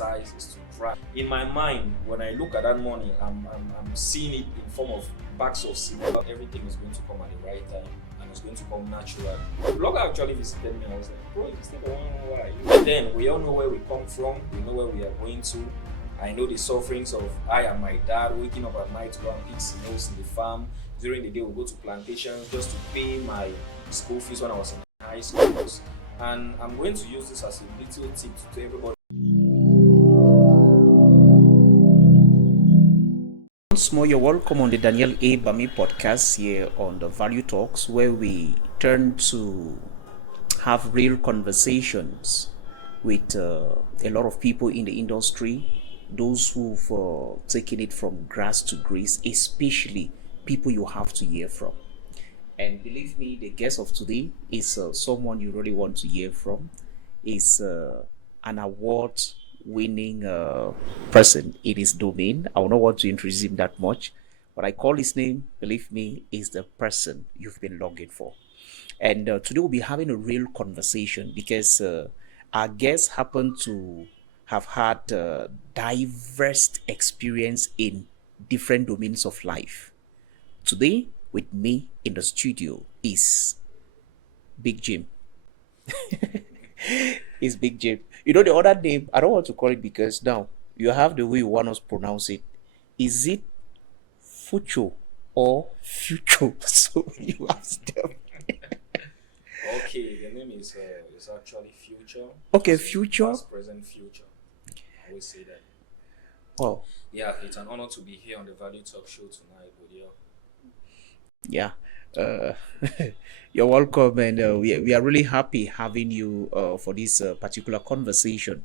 exercise, is to drive. In my mind, when I look at that money, I'm seeing it in form of bags of cement. Everything is going to come at the right time and it's going to come naturally. The blogger actually visited me and I was like, bro, you visited the one why? But then we all know where we come from, we know where we are going to. I know the sufferings of I and my dad waking up at night to go and pick snails in the farm. During the day, we'll go to plantations just to pay my school fees when I was in high school. And I'm going to use this as a little tip to everybody. Once more, you're welcome on the Danie A. Bami podcast here on the Value Talks, where we turn to have real conversations with a lot of people in the industry, those who've taken it from grass to grace, especially people you have to hear from. And believe me, the guest of today is someone you really want to hear from. Is an award-winning person in his domain. I will not want to introduce him that much, but I call his name. Believe me, is the person you've been longing for. And today we'll be having a real conversation because our guests happen to have had diverse experience in different domains of life. Today, with me in the studio is Big Jim. It's Big Jim. You know the other name, I don't want to call it because now you have the way you want us to pronounce it. Is it Fuchor or Fuchor? So you ask them. Okay, the name is actually Fuchor. Okay, Fuchor. Past, present, future. I always say that. Oh. Yeah, it's an honor to be here on the Value Talk show tonight with you. Yeah, you're welcome, and we are really happy having you for this particular conversation.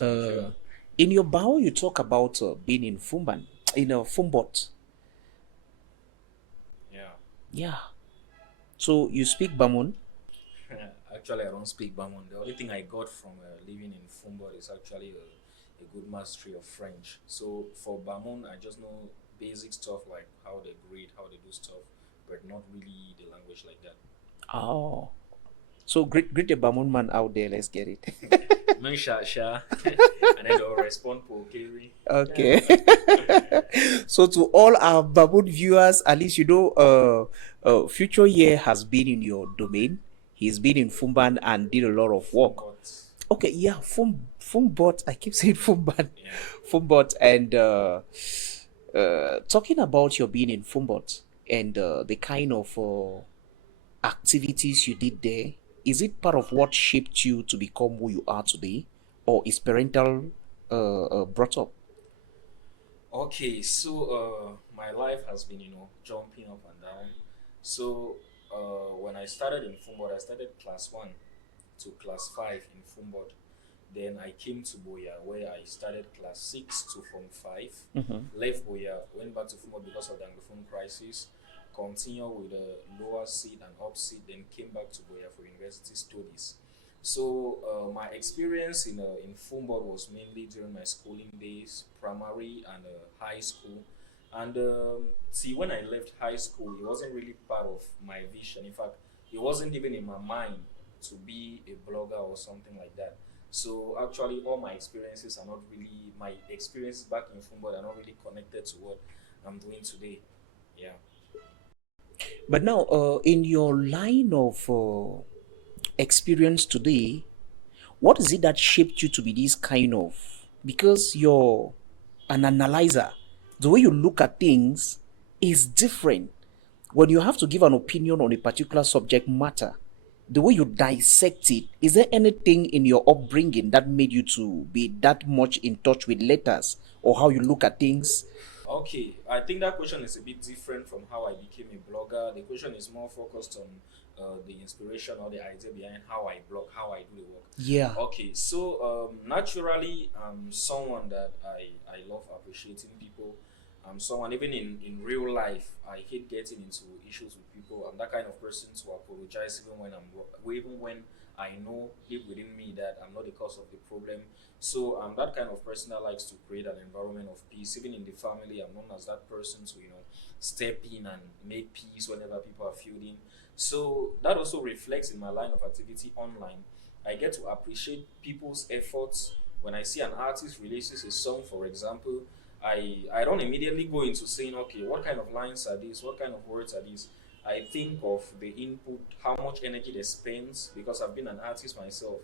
In your bio, you talk about being in Fumban, in Fumbot. Yeah. Yeah. So you speak Bamon? Actually, I don't speak Bamon. The only thing I got from living in Fumbot is actually a good mastery of French. So for Bamon, I just know basic stuff like how they greet, how they do stuff, but not really the language like that. Oh, so greet the Bamon man out there. Let's get it. Sha, and then they'll respond Pokeri. Okay. So to all our Bamon viewers, at least you know, Fuchor here has been in your domain. He's been in Fumban and did a lot of work. Fumbot. Okay, yeah, Fumbot. I keep saying Fumban. Yeah. Fumbot and. Talking about your being in Fumbot and the kind of activities you did there, is it part of what shaped you to become who you are today, or is parental brought up? Okay, so my life has been, jumping up and down. So when I started in Fumbot, I started class 1 to class 5 in Fumbot. Then I came to Boya where I started class 6 to form 5. Mm-hmm. Left Boya, went back to Fumbot because of the Anglophone crisis. Continued with the lower seed and up seed, then came back to Boya for university studies. So my experience in Fumbot was mainly during my schooling days, primary and high school. And see, when I left high school, it wasn't really part of my vision. In fact, it wasn't even in my mind to be a blogger or something like that. So actually, all my experiences are not really, my experiences back in Fumbot are not really connected to what I'm doing today. Yeah. But now, in your line of experience today, what is it that shaped you to be this kind of? Because you're an analyzer, the way you look at things is different. When you have to give an opinion on a particular subject matter, the way you dissect it, is there anything in your upbringing that made you to be that much in touch with letters or how you look at things? Okay, I think that question is a bit different from how I became a blogger. The question is more focused on the inspiration or the idea behind how I blog, how I do the work. Yeah. Okay, so naturally, I'm someone that I love appreciating people. I'm someone, even in real life, I hate getting into issues with people. I'm that kind of person to apologize even when I know deep within me that I'm not the cause of the problem. So I'm that kind of person that likes to create an environment of peace. Even in the family, I'm known as that person to step in and make peace whenever people are feuding. So that also reflects in my line of activity online. I get to appreciate people's efforts When I see an artist releases a song, for example, I don't immediately go into saying, okay, what kind of lines are these? What kind of words are these? I think of the input, how much energy they spend, because I've been an artist myself.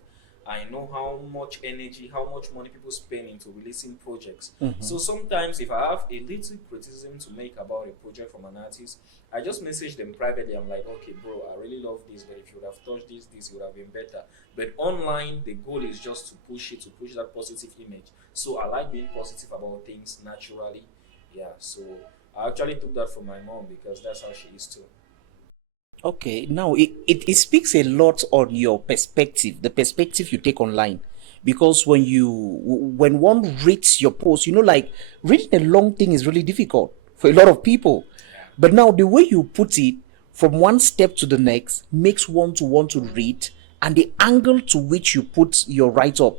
I know how much energy, how much money people spend into releasing projects. So sometimes, if I have a little criticism to make about a project from an artist, I just message them privately. I'm like, okay, bro, I really love this, but if you would have touched this would have been better. But online, the goal is just to push it, to push that positive image. So I like being positive about things naturally. Yeah, so I actually took that from my mom because that's how she is too. Okay, now it speaks a lot on your perspective, the perspective you take online. Because when one reads your post, like reading a long thing is really difficult for a lot of people. Yeah. But now the way you put it from one step to the next makes one to want to read, and the angle to which you put your write up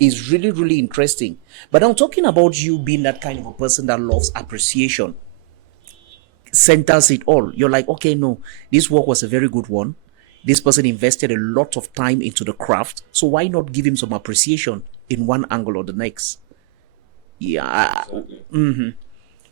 is really, really interesting. But I'm talking about you being that kind of a person that loves appreciation, centers it all. You're like, okay, no, this work was a very good one. This person invested a lot of time into the craft. So why not give him some appreciation in one angle or the next? Yeah. Exactly.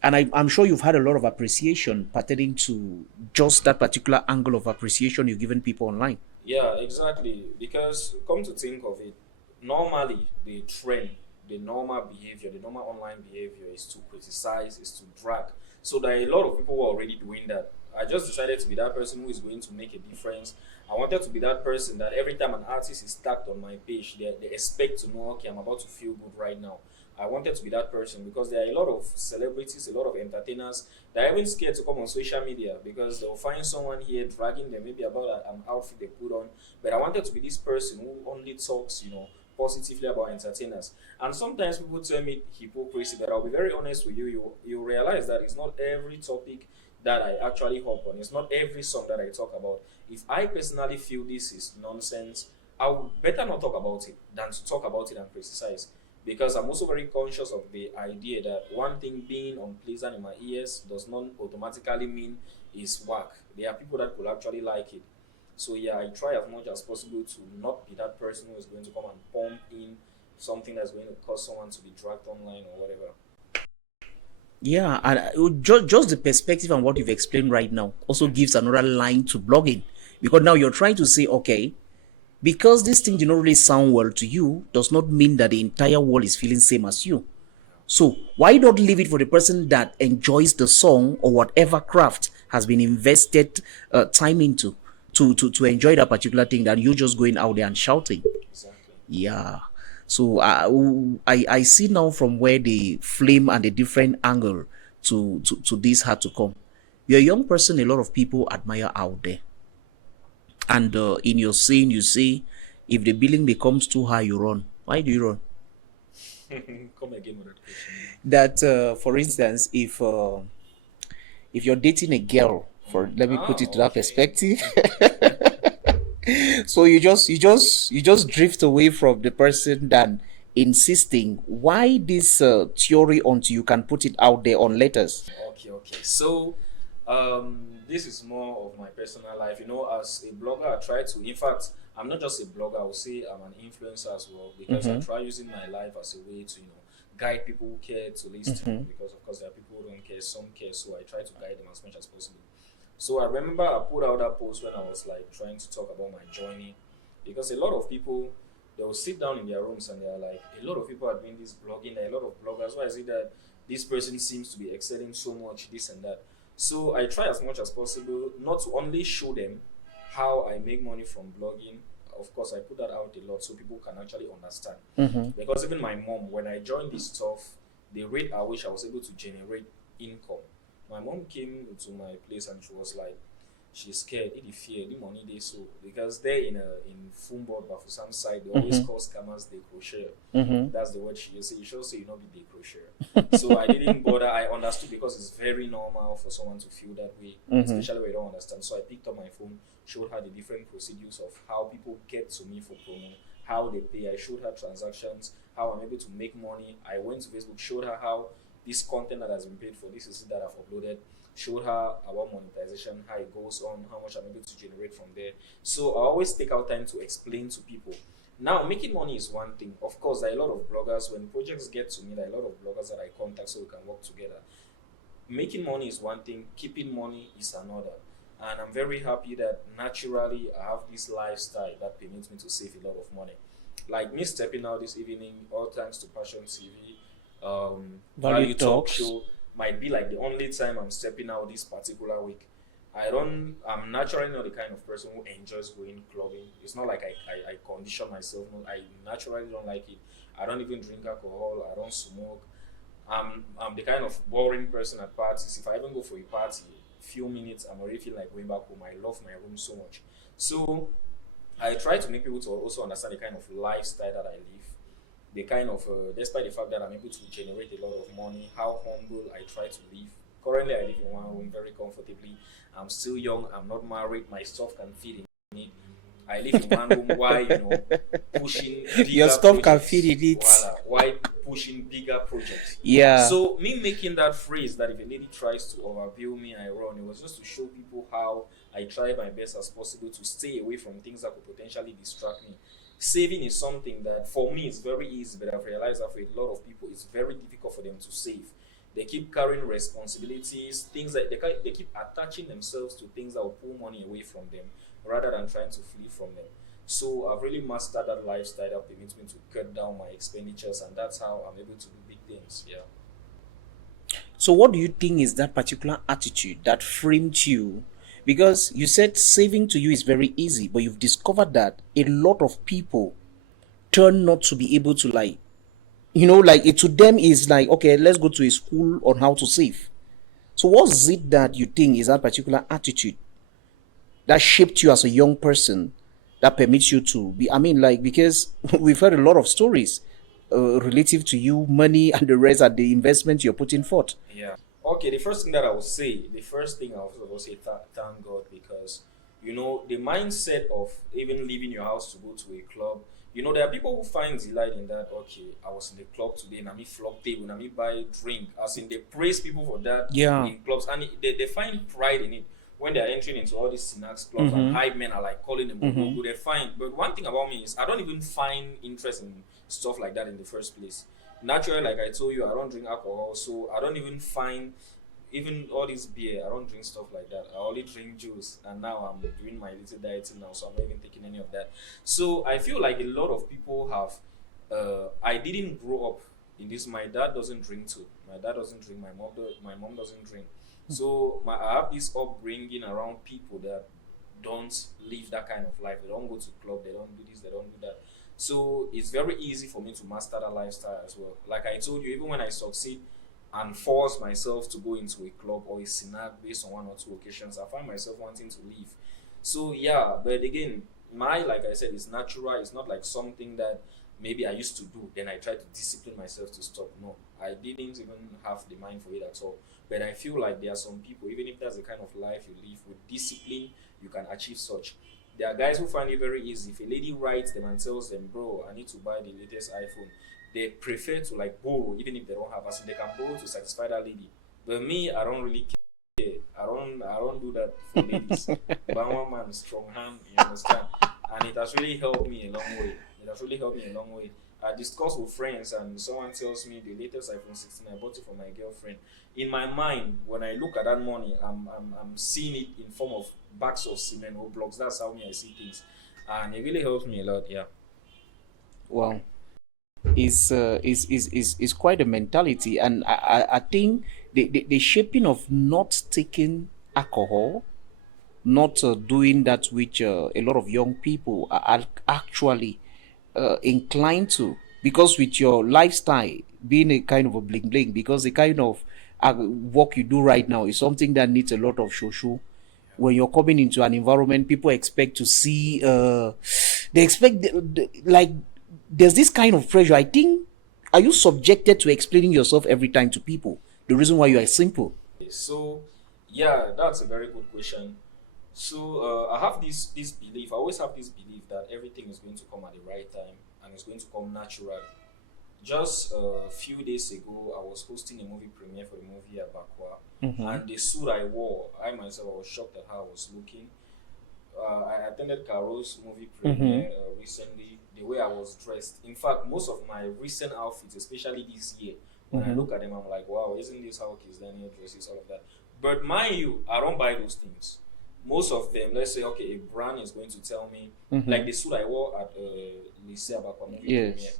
And I'm sure you've had a lot of appreciation pertaining to just that particular angle of appreciation you've given people online. Yeah, exactly. Because come to think of it, normally the normal behavior, the normal online behavior is to criticize, is to drag. So there are a lot of people who are already doing that. I just decided to be that person who is going to make a difference. I wanted to be that person that every time an artist is tagged on my page, they expect to know, okay, I'm about to feel good right now. I wanted to be that person because there are a lot of celebrities, a lot of entertainers that are even scared to come on social media because they'll find someone here dragging them maybe about an outfit they put on. But I wanted to be this person who only talks, positively about entertainers. And sometimes people tell me hypocrisy, but I'll be very honest with you. You realize that it's not every topic that I actually hop on. It's not every song that I talk about. If I personally feel this is nonsense, I would better not talk about it than to talk about it and criticize. Because I'm also very conscious of the idea that one thing being unpleasant in my ears does not automatically mean it's whack. There are people that could actually like it. So yeah, I try as much as possible to not be that person who is going to come and pump in something that's going to cause someone to be dragged online or whatever. Yeah, and just the perspective and what you've explained right now also gives another line to blogging. Because now you're trying to say, okay, because this thing did not really sound well to you, does not mean that the entire world is feeling same as you. So why not leave it for the person that enjoys the song or whatever craft has been invested time into to enjoy that particular thing than you just going out there and shouting? Exactly. Yeah. So I see now from where the flame and the different angle to this had to come. You're a young person a lot of people admire out there. And in your saying, you say, if the billing becomes too high, you run. Why do you run? Come again with that question. That, for instance, if you're dating a girl, for let me put Ah, it to that okay. perspective, so you just drift away from the person than insisting. Why this theory until you can put it out there on letters? Okay, okay. So, this is more of my personal life. As a blogger, I try to. In fact, I'm not just a blogger. I would say I'm an influencer as well because I try using my life as a way to, guide people who care to listen. Because of course there are people who don't care, some care. So I try to guide them as much as possible. So I remember I put out that post when I was like trying to talk about my journey, because a lot of people, they will sit down in their rooms and they are like, a lot of people are doing this blogging. There are a lot of bloggers. Why is it that this person seems to be excelling so much, this and that? So I try as much as possible not to only show them how I make money from blogging. Of course, I put that out a lot so people can actually understand. Because even my mom, when I joined this stuff, the rate at which I was able to generate income, my mom came to my place and she was like, she's scared, it fear, the money they so because they're in Fumbod, but for some side they always call scammers they crochet. That's the word she used. So you should say you know be the crochet. So I didn't bother. I understood because it's very normal for someone to feel that way, especially when you don't understand. So I picked up my phone, showed her the different procedures of how people get to me for promo, how they pay. I showed her transactions, how I'm able to make money. I went to Facebook, showed her how this content that has been paid for, this is it that I've uploaded, showed her about monetization, how it goes on, how much I'm able to generate from there. So I always take out time to explain to people. Now, making money is one thing. Of course, there are a lot of bloggers. When projects get to me, there are a lot of bloggers that I contact so we can work together. Making money is one thing, keeping money is another. And I'm very happy that naturally I have this lifestyle that permits me to save a lot of money. Like me stepping out this evening, all thanks to Passion TV, Value Talk Talks. Show might be like the only time I'm stepping out this particular week. I'm naturally not the kind of person who enjoys going clubbing. It's not like I condition myself. No, I naturally don't like it. I don't even drink alcohol. I don't smoke. I'm the kind of boring person at parties. If I even go for a party, few minutes, I'm already feeling like going back home. I love my room so much. So I try to make people to also understand the kind of lifestyle that I live. The kind of, despite the fact that I'm able to generate a lot of money, how humble I try to live. Currently, I live in one room very comfortably. I'm still young. I'm not married. My stuff can fit in it. I live in one room while pushing bigger Your stuff can projects. fit in it. Voila, while pushing bigger projects. Yeah. So me making that phrase that if a lady tries to overbill me, I run. It was just to show people how I try my best as possible to stay away from things that could potentially distract me. Saving is something that for me is very easy, but I've realized that for a lot of people it's very difficult for them to save. They keep carrying responsibilities, things that they keep attaching themselves to things that will pull money away from them rather than trying to flee from them. So I've really mastered that lifestyle that permits me to cut down my expenditures, and that's how I'm able to do big things. Yeah. So what do you think is that particular attitude that framed you? Because you said saving to you is very easy, but you've discovered that a lot of people turn not to be able to like it to them is like, okay, let's go to a school on how to save. So what's it that you think is that particular attitude that shaped you as a young person that permits you to be, because we've heard a lot of stories relative to you, money and the rest are the investment you're putting forth. Yeah. Okay, the first thing I will say thank God, because the mindset of even leaving your house to go to a club. There are people who find delight in that. Okay, I was in the club today, and I flop table, and I buy drink. As in, they praise people for that in clubs, and they find pride in it when they are entering into all these snacks clubs, and hype men are like calling them go. They find, but one thing about me is I don't even find interest in stuff like that in the first place. Naturally, like I told you, I don't drink alcohol, so I don't even find even all this beer. I don't drink stuff like that. I only drink juice, and now I'm doing my little dieting now, so I'm not even taking any of that. So I feel like a lot of people have. I didn't grow up in this. My dad doesn't drink too. My dad doesn't drink. My mom doesn't drink. So I have this upbringing around people that don't live that kind of life. They don't go to club. They don't do this. They don't do that. So it's very easy for me to master that lifestyle as well. Like I told you, even when I succeed and force myself to go into a club or a snack based on one or two occasions, I find myself wanting to leave. So yeah, but again, like I said, it's natural. It's not like something that maybe I used to do, then I try to discipline myself to stop. No, I didn't even have the mind for it at all. But I feel like there are some people, even if that's the kind of life you live, with discipline, you can achieve such. There are guys who find it very easy. If a lady writes them and tells them, bro, I need to buy the latest iPhone, they prefer to borrow, even if they don't have, as in they can borrow to satisfy that lady. But me, I don't really care. I don't do that for ladies. But one man, strong hand, you understand? And it has really helped me a long way. I discuss with friends, and someone tells me the latest iPhone 16, I bought it for my girlfriend. In my mind, when I look at that money, I'm seeing it in form of bags of cement or blocks. That's how I see things, and it really helps me a lot. Yeah. Wow. Is quite a mentality, and I think the shaping of not taking alcohol, not doing that, which a lot of young people are actually inclined to, because with your lifestyle being a kind of a bling bling, because the kind of work you do right now is something that needs a lot of shoshu. When you're coming into an environment, people expect to see they expect there's this kind of pressure. I think, are you subjected to explaining yourself every time to people the reason why you are simple? So yeah, that's a very good question. So I have this belief. I always have this belief that everything is going to come at the right time and it's going to come naturally. Just a few days ago, I was hosting a movie premiere for the movie Abakwa, and the suit I wore, I myself, I was shocked at how I was looking. I attended Caro's movie Mm-hmm. premiere recently. The way I was dressed, in fact, most of my recent outfits, especially this year, when I Mm-hmm. look at them, I'm like, wow, isn't this how Kiss Daniel dresses, all of that? But mind you, I don't buy those things. Most of them, let's say, okay, a brand is going to tell me, Mm-hmm. like the suit I wore at Lycée Abakwa movie premiere. Yes.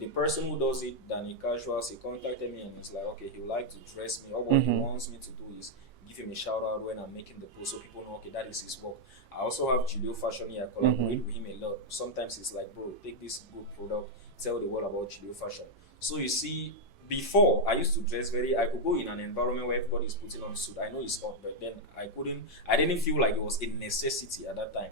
The person who does it, Danie Casuals, he contacted me and he's like, okay, he would like to dress me. Or what he Mm-hmm. wants me to do is give him a shout out when I'm making the post so people know, okay, that is his work. I also have Julio Fashion here. I Mm-hmm. collaborate with him a lot. Sometimes it's like, bro, take this good product, tell the world about Julio Fashion. So you see, before I used to dress I could go in an environment where everybody is putting on suit. I know it's hot, but then I didn't feel like it was a necessity at that time.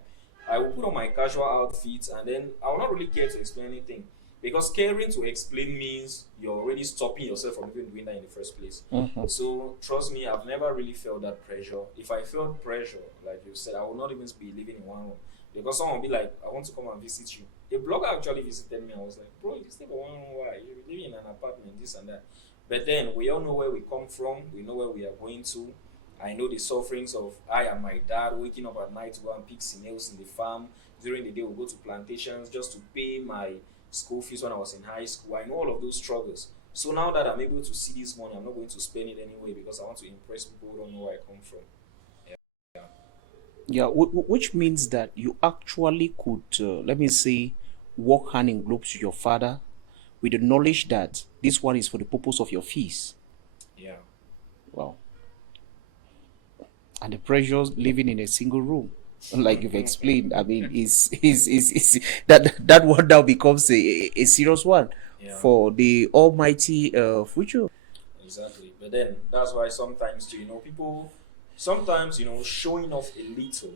I would put on my casual outfits and then I will not really care to explain anything. Because caring to explain means you're already stopping yourself from even doing that in the first place. Mm-hmm. So trust me, I've never really felt that pressure. If I felt pressure, like you said, I would not even be living in one room. Because someone will be like, I want to come and visit you. A blogger actually visited me. I was like, bro, you stay for one room, why? You're living in an apartment, this and that. But then we all know where we come from, we know where we are going to. I know the sufferings of I and my dad waking up at night to go and pick snails in the farm. During the day, we'll go to plantations just to pay my school fees when I was in high school. I know all of those struggles. So now that I'm able to see this money, I'm not going to spend it anyway because I want to impress people who don't know where I come from. Yeah. Yeah, which means that you actually could, let me say, walk hand in glove to your father with the knowledge that this one is for the purpose of your fees. Yeah. Wow. And the pressures living in a single room, like you've explained, I mean, is that one now becomes a serious one Yeah. for the almighty future. Exactly. But then that's why sometimes too, people sometimes, showing off a little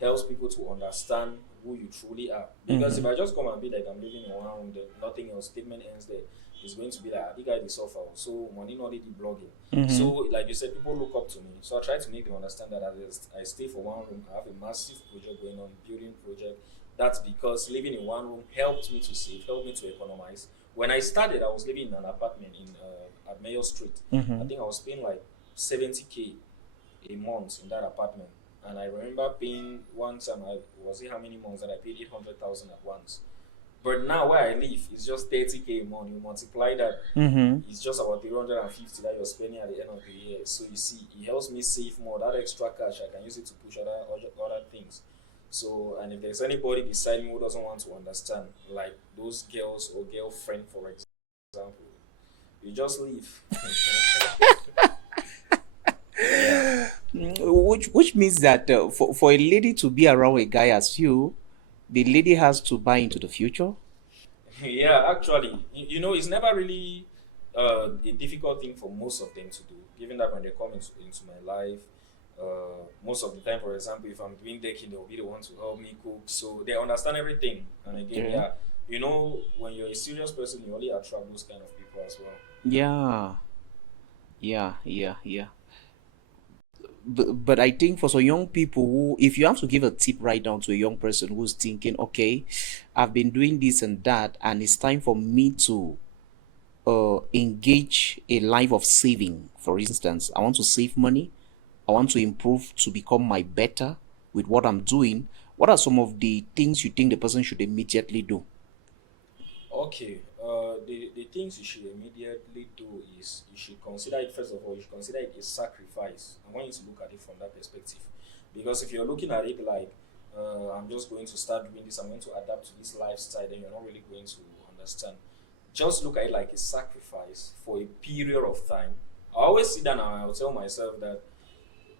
helps people to understand who you truly are. Because if Mm-hmm. I just come and be like I'm living in one room, then nothing else, statement ends there. It's going to be like, the guy is suffer. So money not really blogging. Mm-hmm. So like you said, people look up to me. So I try to make them understand that I stay for one room. I have a massive project going on, building project. That's because living in one room helped me to save, helped me to economize. When I started, I was living in an apartment in at Mayo Street. I Mm-hmm. think I was paying like 70K a month in that apartment. And I remember paying one time, I was it how many months that I paid 800,000 at once. But now where I live, it's just 30K a month. You multiply that, Mm-hmm. it's just about 350 that you're spending at the end of the year. So you see, it helps me save more. That extra cash, I can use it to push other things. So, and if there's anybody beside me who doesn't want to understand, like those girls or girlfriend, for example, you just leave. Yeah. Which means that for a lady to be around a guy as you, the lady has to buy into the future. Yeah, actually, it's never really a difficult thing for most of them to do, given that when they come into my life, most of the time, for example, if I'm doing decking, they'll be the ones to help me cook. So they understand everything. And again, Okay. yeah, when you're a serious person, you only attract those kind of people as well. Yeah. Yeah. Yeah. Yeah. But I think for some young people who, if you have to give a tip right now to a young person who's thinking, okay, I've been doing this and that, and it's time for me to engage a life of saving. For instance, I want to save money, I want to improve to become my better with what I'm doing. What are some of the things you think the person should immediately do? Okay, the things you should immediately do is you should consider it, first of all, you should consider it a sacrifice. I want you to look at it from that perspective. Because if you're looking at it like, I'm just going to start doing this, I'm going to adapt to this lifestyle, then you're not really going to understand. Just look at it like a sacrifice for a period of time. I always sit down and I'll tell myself that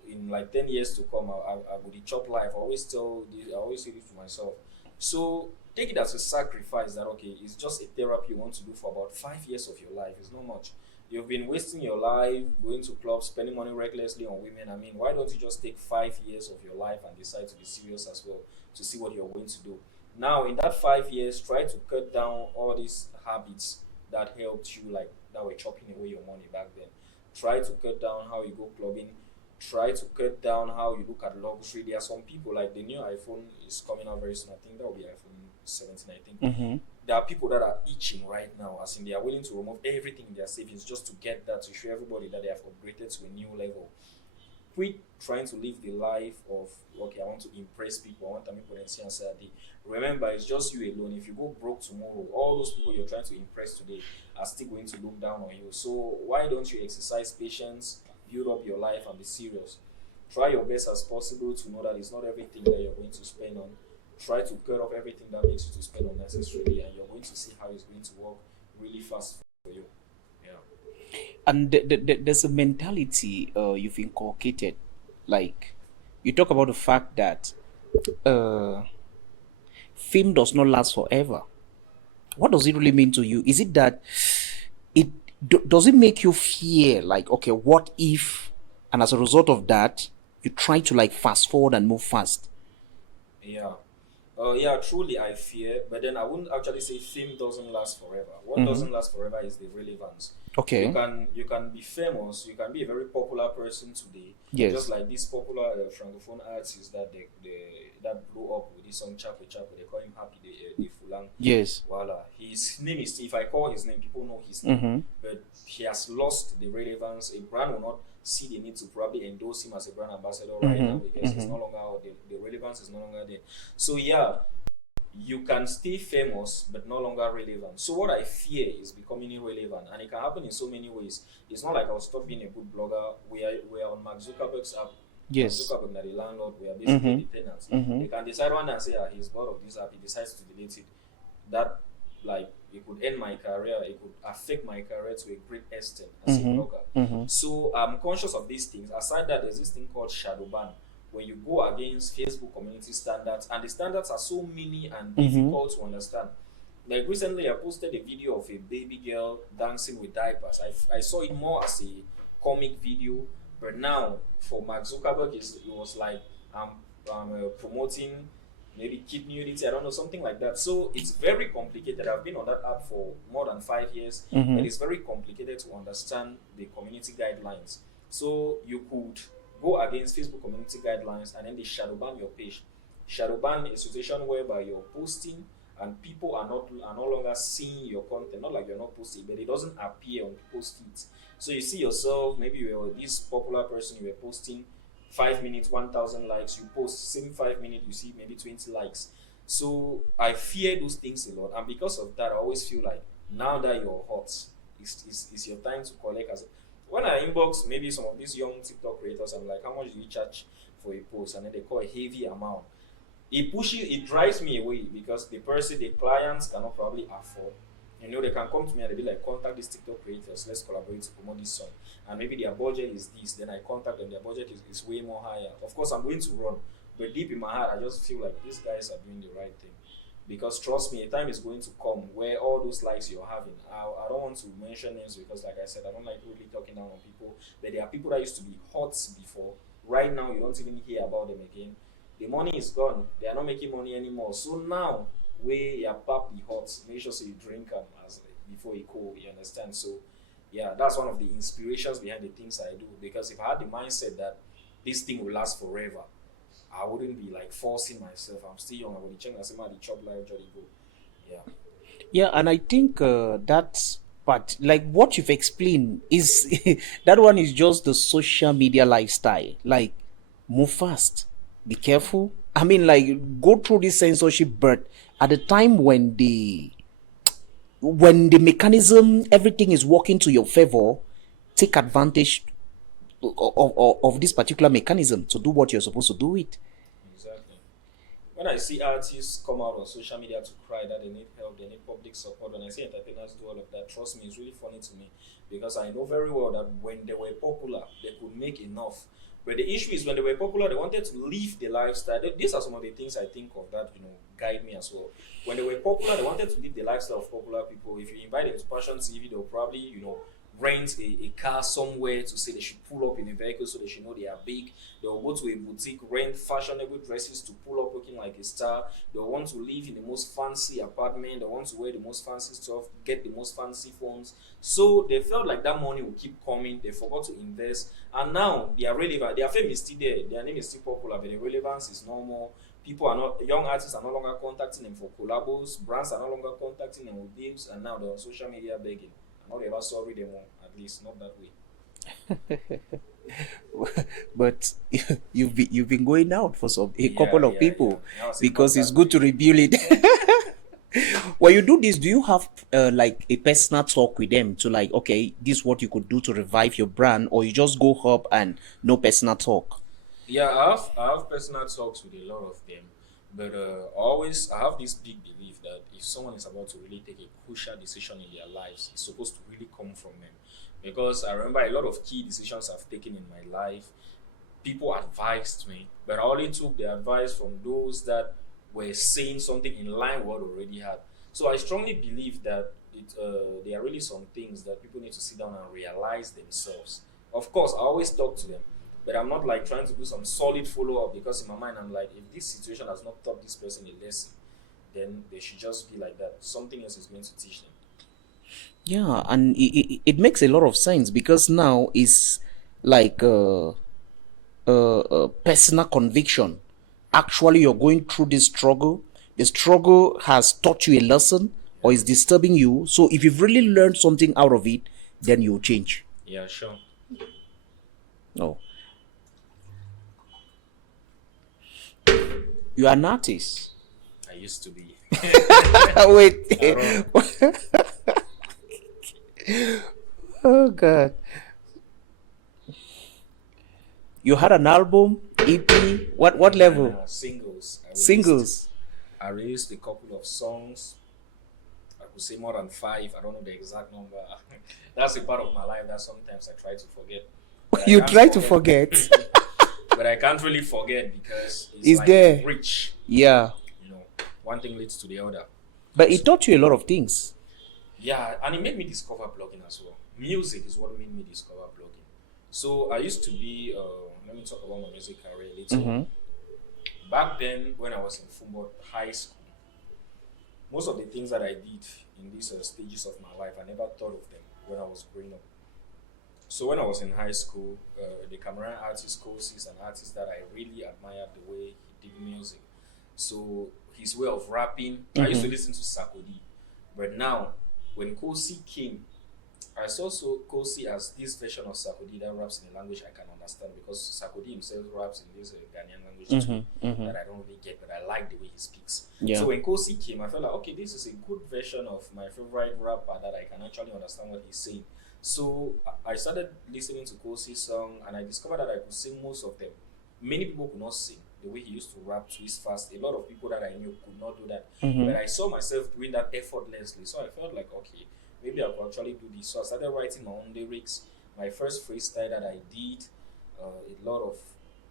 in like 10 years to come, I would chop life. I always say this to myself. So take it as a sacrifice that, okay, it's just a therapy you want to do for about 5 years of your life. It's not much. You've been wasting your life going to clubs, spending money recklessly on women. I mean, why don't you just take 5 years of your life and decide to be serious as well to see what you're going to do? Now, in that 5 years, try to cut down all these habits that helped you, like that were chopping away your money back then. Try to cut down how you go clubbing. Try to cut down how you look at luxury. There are some people, like the new iPhone is coming out very soon. I think that will be iPhone 17. I think Mm-hmm. there are people that are itching right now, as in they are willing to remove everything in their savings just to get that, to show everybody that they have upgraded to a new level. quit trying to live the life of, okay, I want to impress people, I want to make people see and say, remember, it's just you alone. If you go broke tomorrow, all those people you're trying to impress today are still going to look down on you. So why don't you exercise patience, build up your life, and be serious? Try your best as possible to know that it's not everything that you're going to spend on. Try to cut off everything that makes you to spend unnecessarily, and you're going to see how it's going to work really fast for you. Yeah. And there's a mentality you've inculcated. Like, you talk about the fact that fame does not last forever. What does it really mean to you? Is it that it does it make you fear, like, okay, what if, and as a result of that, you try to like fast forward and move fast? Yeah. Yeah, truly I fear, but then I wouldn't actually say fame doesn't last forever. What doesn't last forever is the relevance. Okay. You can be famous, you can be a very popular person today. Yes. Just like this popular francophone artist that that blew up with this song Chapo Chapo. They call him Happy the Fulang. Yes. Voila. His name is, if I call his name, people know his name. But he has lost the relevance. A brand will not see the need to probably endorse him as a brand ambassador right now, because it's no longer the relevance is no longer there. So yeah, you can stay famous but no longer relevant. So what I fear is becoming irrelevant, and it can happen in so many ways. It's not like I'll stop being a good blogger. We are on Mark Zuckerberg's app. Yes. Mark Zuckerberg, that the landlord, we are basically the tenants. They can decide one day and say, he's bored of this app, he decides to delete it. That, like, it could end my career, it could affect my career to a great extent as a blogger. So I'm conscious of these things. Aside that, there's this thing called shadow ban. When you go against Facebook community standards, and the standards are so many and difficult to understand. Like recently, I posted a video of a baby girl dancing with diapers. I saw it more as a comic video, but now for Mark Zuckerberg, it was like I'm promoting maybe kidney unity, I don't know, something like that. So it's very complicated. I've been on that app for more than 5 years, and it's very complicated to understand the community guidelines. So you could go against Facebook community guidelines and then they shadow ban your page. Shadow ban is a situation whereby you're posting and people are no longer seeing your content. Not like you're not posting, but it doesn't appear on people's feeds. So you see yourself, maybe you were this popular person, you were posting 5 minutes, 1,000 likes, you post same 5 minutes, you see maybe 20 likes. So I fear those things a lot, and because of that, I always feel like now that you're hot, it's your time to collect. As when I inbox maybe some of these young TikTok creators, I'm like, how much do you charge for a post? And then they call a heavy amount. It drives me away, because the clients cannot probably afford. You know, they can come to me and they be like, contact these TikTok creators, let's collaborate to promote this song. And maybe their budget is this, then I contact them, their budget is way more higher. Of course, I'm going to run, but deep in my heart, I just feel like these guys are doing the right thing. Because trust me, a time is going to come where all those likes you're having, I don't want to mention names, because like I said, I don't like really talking down on people, but there are people that used to be hot before. Right now, you don't even hear about them again. The money is gone. They are not making money anymore. So now, where your pap be hot, make sure so you drink them as before you cool, you understand? So yeah, that's one of the inspirations behind the things I do, because if I had the mindset that this thing will last forever, I wouldn't be like forcing myself. I'm still young, I would check and say, man, the chop life jolly go. Yeah. Yeah, and I think that's, but like what you've explained is that one is just the social media lifestyle. Like, move fast, be careful. I mean, like, go through this censorship, but at the time when the mechanism, everything is working to your favor, take advantage of this particular mechanism to do what you're supposed to do with. Exactly. When I see artists come out on social media to cry that they need help, they need public support, when I see entertainers do all of that, trust me, it's really funny to me, because I know very well that when they were popular, they could make enough. But the issue is, when they were popular, they wanted to live the lifestyle. These are some of the things I think of that, guide me as well. When they were popular, they wanted to live the lifestyle of popular people. If you invite them to Passion TV, they'll probably, rent a car somewhere to say they should pull up in a vehicle so they should know they are big. They'll go to a boutique, rent fashionable dresses to pull up looking like a star. They'll want to live in the most fancy apartment. They want to wear the most fancy stuff, get the most fancy phones. So they felt like that money will keep coming. They forgot to invest. And now they are relevant. Their fame is still there. Their name is still popular, but the relevance is no more. Young artists are no longer contacting them for collabos. Brands are no longer contacting them with deals. And now they're on social media begging. Not ever sorry them all, at least not that way. But you've been going out for a Yeah, couple of yeah, yeah. people That was a because it's contact good to with. reveal it. When you do this, do you have like a personal talk with them to like, okay, this is what you could do to revive your brand, or you just go up and no personal talk? Yeah, I have personal talks with a lot of them, but always I have this big belief that if someone is about to really take a crucial decision in their lives, it's supposed to really come from them. Because I remember a lot of key decisions I've taken in my life, people advised me, but I only took the advice from those that were saying something in line with what I already had. So I strongly believe that there are really some things that people need to sit down and realize themselves. Of course, I always talk to them, but I'm not like trying to do some solid follow up because in my mind I'm like, if this situation has not taught this person a lesson, then they should just be like that. Something else is going to teach them. Yeah, and it makes a lot of sense because now it's like personal conviction. Actually, you're going through this struggle. The struggle has taught you a lesson or is disturbing you. So if you've really learned something out of it, then you'll change. Yeah, sure. No, you are an artist. I used to be. Wait. Around. Oh God. You had an album, EP. What level? And singles. Singles. I released a couple of songs. I could say more than five. I don't know the exact number. That's a part of my life that sometimes I try to forget. But I You can't try to forget. But I can't really forget because it's Is like there? rich. Yeah. You know, one thing leads to the other. But it taught you a lot of things. Yeah, and it made me discover blogging as well. Music is what made me discover blogging. So I used to be, let me talk about my music career a little. Back then, when I was in Fuchor high school, most of the things that I did in these stages of my life, I never thought of them when I was growing up. So when I was in high school, the Cameroon artist Kosi is an artist that I really admired the way he did music. So his way of rapping, I used to listen to Sakodi. But now, when Kosi came, I saw Kosi as this version of Sakodi that raps in a language I can understand because Sakodi himself raps in this Ghanaian language too that I don't really get, but I like the way he speaks. Yeah. So when Kosi came, I felt like, okay, this is a good version of my favorite rapper that I can actually understand what he's saying. So I started listening to Kosi's song and I discovered that I could sing most of them. Many people could not sing the way he used to rap twist fast. A lot of people that I knew could not do that. But I saw myself doing that effortlessly. So I felt like, okay, maybe I could actually do this. So I started writing my own lyrics. My first freestyle that I did, a lot of,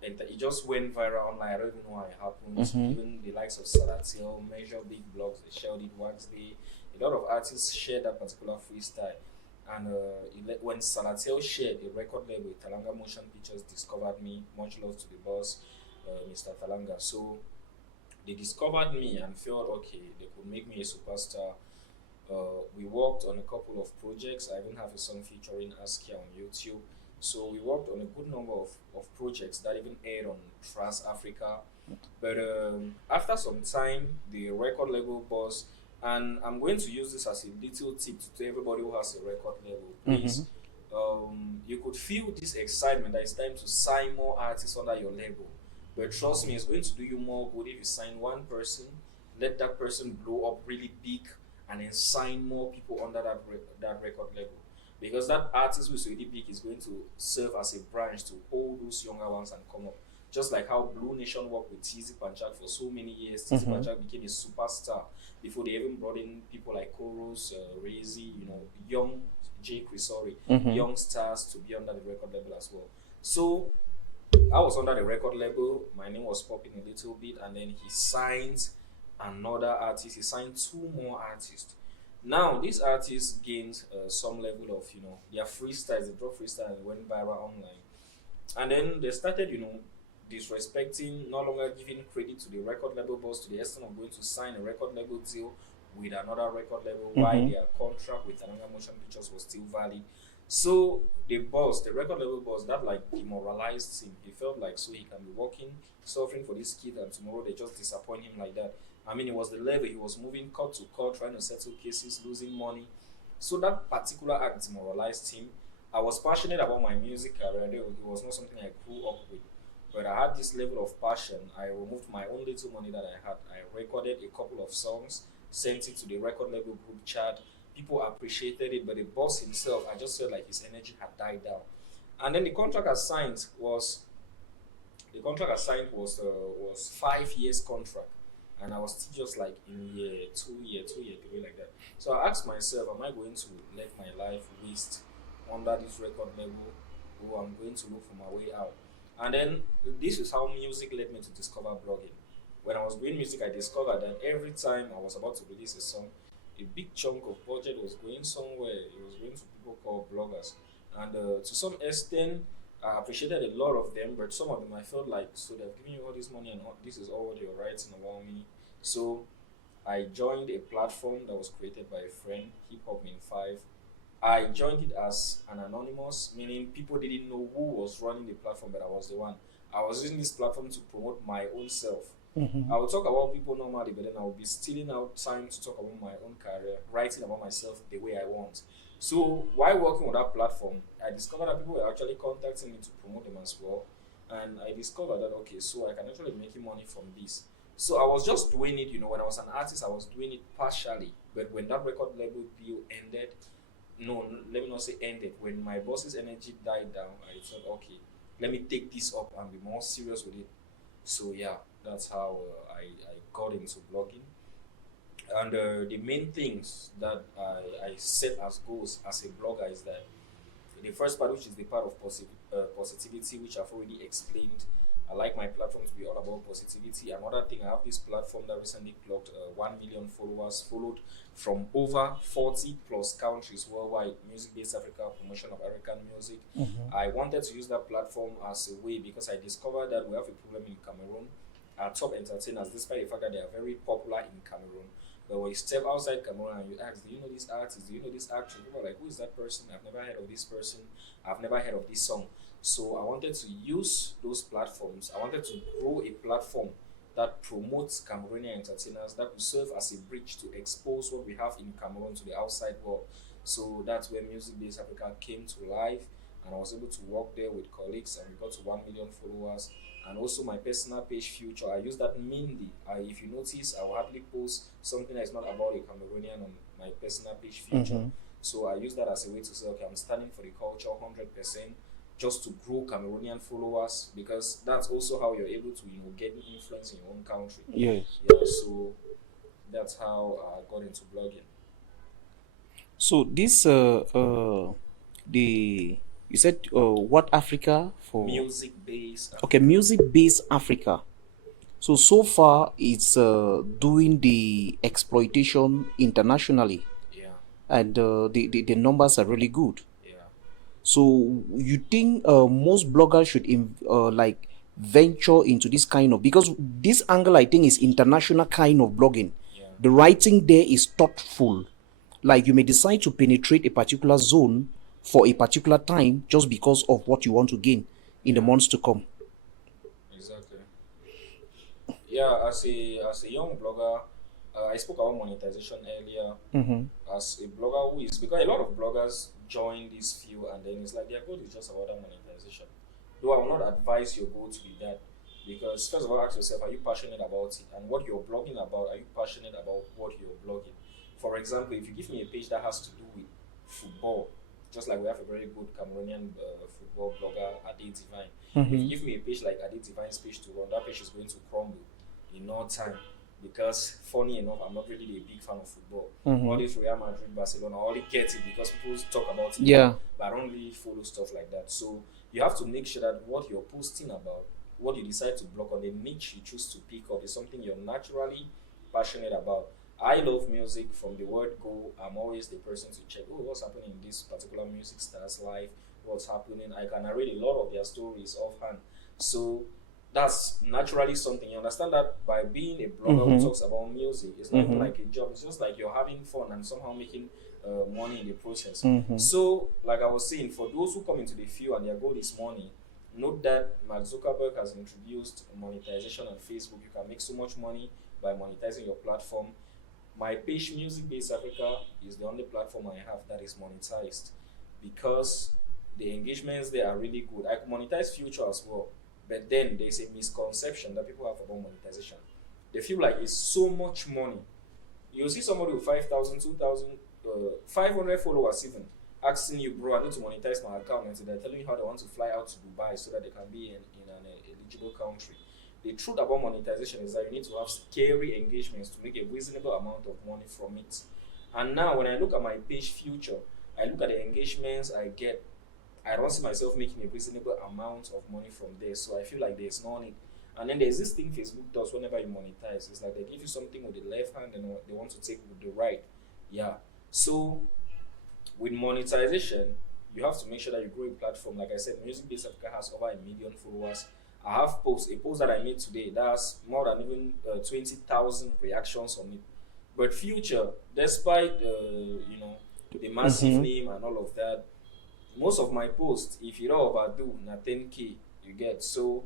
and it just went viral online. I don't even know how it happened. Even the likes of Salatiel, Measure Big Blogs, they shared it once. A lot of artists shared that particular freestyle. And when Salatiel shared the record label, Talanga Motion Pictures discovered me. Much love to the boss, Mr. Talanga. So they discovered me and felt okay, they could make me a superstar. We worked on a couple of projects. I even have a song featuring Askia on YouTube. So we worked on a good number of projects that even aired on Trans Africa. But after some time, the record label boss, and I'm going to use this as a little tip to everybody who has a record label, please. You could feel this excitement that it's time to sign more artists under your label. But trust me, it's going to do you more good if you sign one person, let that person blow up really big, and then sign more people under that record label. Because that artist who is really big is going to serve as a branch to hold those younger ones and come up. Just like how Blue Nation worked with TZ Panchak for so many years. TZ Panchak became a superstar before they even brought in people like Koros, Razy, young Jay Crisori, young stars to be under the record label as well. So I was under the record label. My name was popping a little bit, and then he signed another artist. He signed two more artists. Now these artists gained some level of their freestyles. They dropped freestyle and went viral online, and then they started disrespecting, no longer giving credit to the record label boss to the extent of going to sign a record label deal with another record label while their contract with Ananga Motion Pictures was still valid. So the record label boss, that like demoralized him. He felt like so he can be working, suffering for this kid, and tomorrow they just disappoint him like that. I mean, it was the level he was moving court to court, trying to settle cases, losing money. So that particular act demoralized him. I was passionate about my music career. It was not something I grew up with. But I had this level of passion. I removed my own little money that I had. I recorded a couple of songs, sent it to the record label group chat. People appreciated it, but the boss himself, I just felt like his energy had died down. And then the contract I signed was 5 years contract, and I was still just like in year 2, 3 like that. So I asked myself, am I going to let my life waste under this record label, or I'm going to look for my way out? And then this is how music led me to discover blogging. When I was doing music, I discovered that every time I was about to release a song, a big chunk of budget was going somewhere. It was going to people called bloggers. And to some extent, I appreciated a lot of them, but some of them I felt like, so they've given you all this money and this is all what you're writing about me. So I joined a platform that was created by a friend, Hip Hop in 5. I joined it as an anonymous, meaning people didn't know who was running the platform, but I was the one. I was using this platform to promote my own self. I would talk about people normally, but then I would be stealing out time to talk about my own career, writing about myself the way I want. So while working on that platform, I discovered that people were actually contacting me to promote them as well. And I discovered that, okay, so I can actually make money from this. So I was just doing it, when I was an artist, I was doing it partially. But when that record label deal ended, no, let me not say ended, when my boss's energy died down, I thought, okay, let me take this up and be more serious with it. So yeah, that's how I got into blogging. And the main things that I set as goals as a blogger is that the first part, which is the part of positivity, which I've already explained. I like my platform to be all about positivity. Another thing, I have this platform that recently clocked 1 million followers, followed from over 40 plus countries worldwide, Music Based Africa, promotion of African music. I wanted to use that platform as a way because I discovered that we have a problem in Cameroon. Our top entertainers, despite the fact that they are very popular in Cameroon, but when you step outside Cameroon and you ask, do you know this artist? Do you know this actress? People are like, who is that person? I've never heard of this person. I've never heard of this song. So I wanted to use those platforms. I wanted to grow a platform that promotes Cameroonian entertainers, that will serve as a bridge to expose what we have in Cameroon to the outside world. So that's where Music Based Africa came to life, and I was able to work there with colleagues, and we got to 1 million followers. And also my personal page, Fuchor, I use that mainly. If you notice, I will hardly post something that is not about a Cameroonian on my personal page, Fuchor. So I use that as a way to say, okay, I'm standing for the culture 100%, just to grow Cameroonian followers, because that's also how you're able to, get influence in your own country. Yes. Yeah, so that's how I got into blogging. So this the you said what Africa for Music based. okay, music based Africa. So far it's doing the exploitation internationally, Yeah, and the numbers are really good. yeah. So you think most bloggers should like venture into this kind of, because this angle I think is international kind of blogging. Yeah. The writing there is thoughtful. Like you may decide to penetrate a particular zone for a particular time just because of what you want to gain in the months to come. Exactly. Yeah, as a young blogger, I spoke about monetization earlier. As a blogger who is, because a lot of bloggers join this field and then it's like their goal is just about that monetization. Though I will not advise your goal to be that, because first of all, ask yourself, are you passionate about it? And what you're blogging about, are you passionate about what you're blogging? For example, if you give me a page that has to do with football, just like we have a very good Cameroonian football blogger, Ade Divine. If you give me a page like Ade Divine's page to run, that page is going to crumble in no time. Because funny enough, I'm not really a big fan of football. All this Real Madrid, Barcelona, I only get it because people talk about it. Yeah. But I don't really follow stuff like that. So you have to make sure that what you're posting about, what you decide to blog on, the niche you choose to pick up is something you're naturally passionate about. I love music from the word go. I'm always the person to check, what's happening in this particular music star's life, what's happening. I can narrate a lot of their stories offhand. So that's naturally something. You understand that by being a blogger who talks about music, it's not even like a job. It's just like you're having fun and somehow making money in the process. So, like I was saying, for those who come into the field and their goal is money, note that Mark Zuckerberg has introduced monetization on Facebook. You can make so much money by monetizing your platform. My page, Music Based Africa, is the only platform I have that is monetized, because The engagements there are really good. I could monetize Future as well, but then there's a misconception that people have about monetization. They feel like it's so much money. You'll see somebody with 5,000, 2,000, 500 followers even asking you, bro, I need to monetize my account. And so they're telling you how they want to fly out to Dubai so that they can be in an eligible country. The truth about monetization is that you need to have scary engagements to make a reasonable amount of money from it. And now, when I look at my page Future, I look at the engagements I get. I don't see myself making a reasonable amount of money from there, so I feel like there's no need. And then there's this thing Facebook does whenever you monetize. It's like they give you something with the left hand and they want to take with the right. Yeah. So with monetization, you have to make sure that you grow a platform. Like I said, Music Base Africa has over 1 million followers. I have a post that I made today that's more than even 20,000 reactions on it. But Future, despite the massive name and all of that, most of my posts, if you don't overdo, na 10K you get. So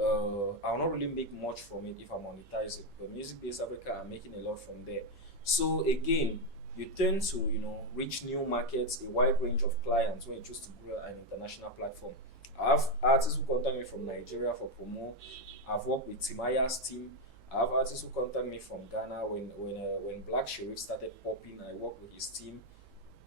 I'll not really make much from it if I monetize it. But Music Base Africa are making a lot from there. So again, you tend to reach new markets, a wide range of clients when you choose to grow an international platform. I have artists who contact me from Nigeria for promo. I've worked with Timaya's team. I have artists who contact me from Ghana when Black Sheriff started popping. I worked with his team.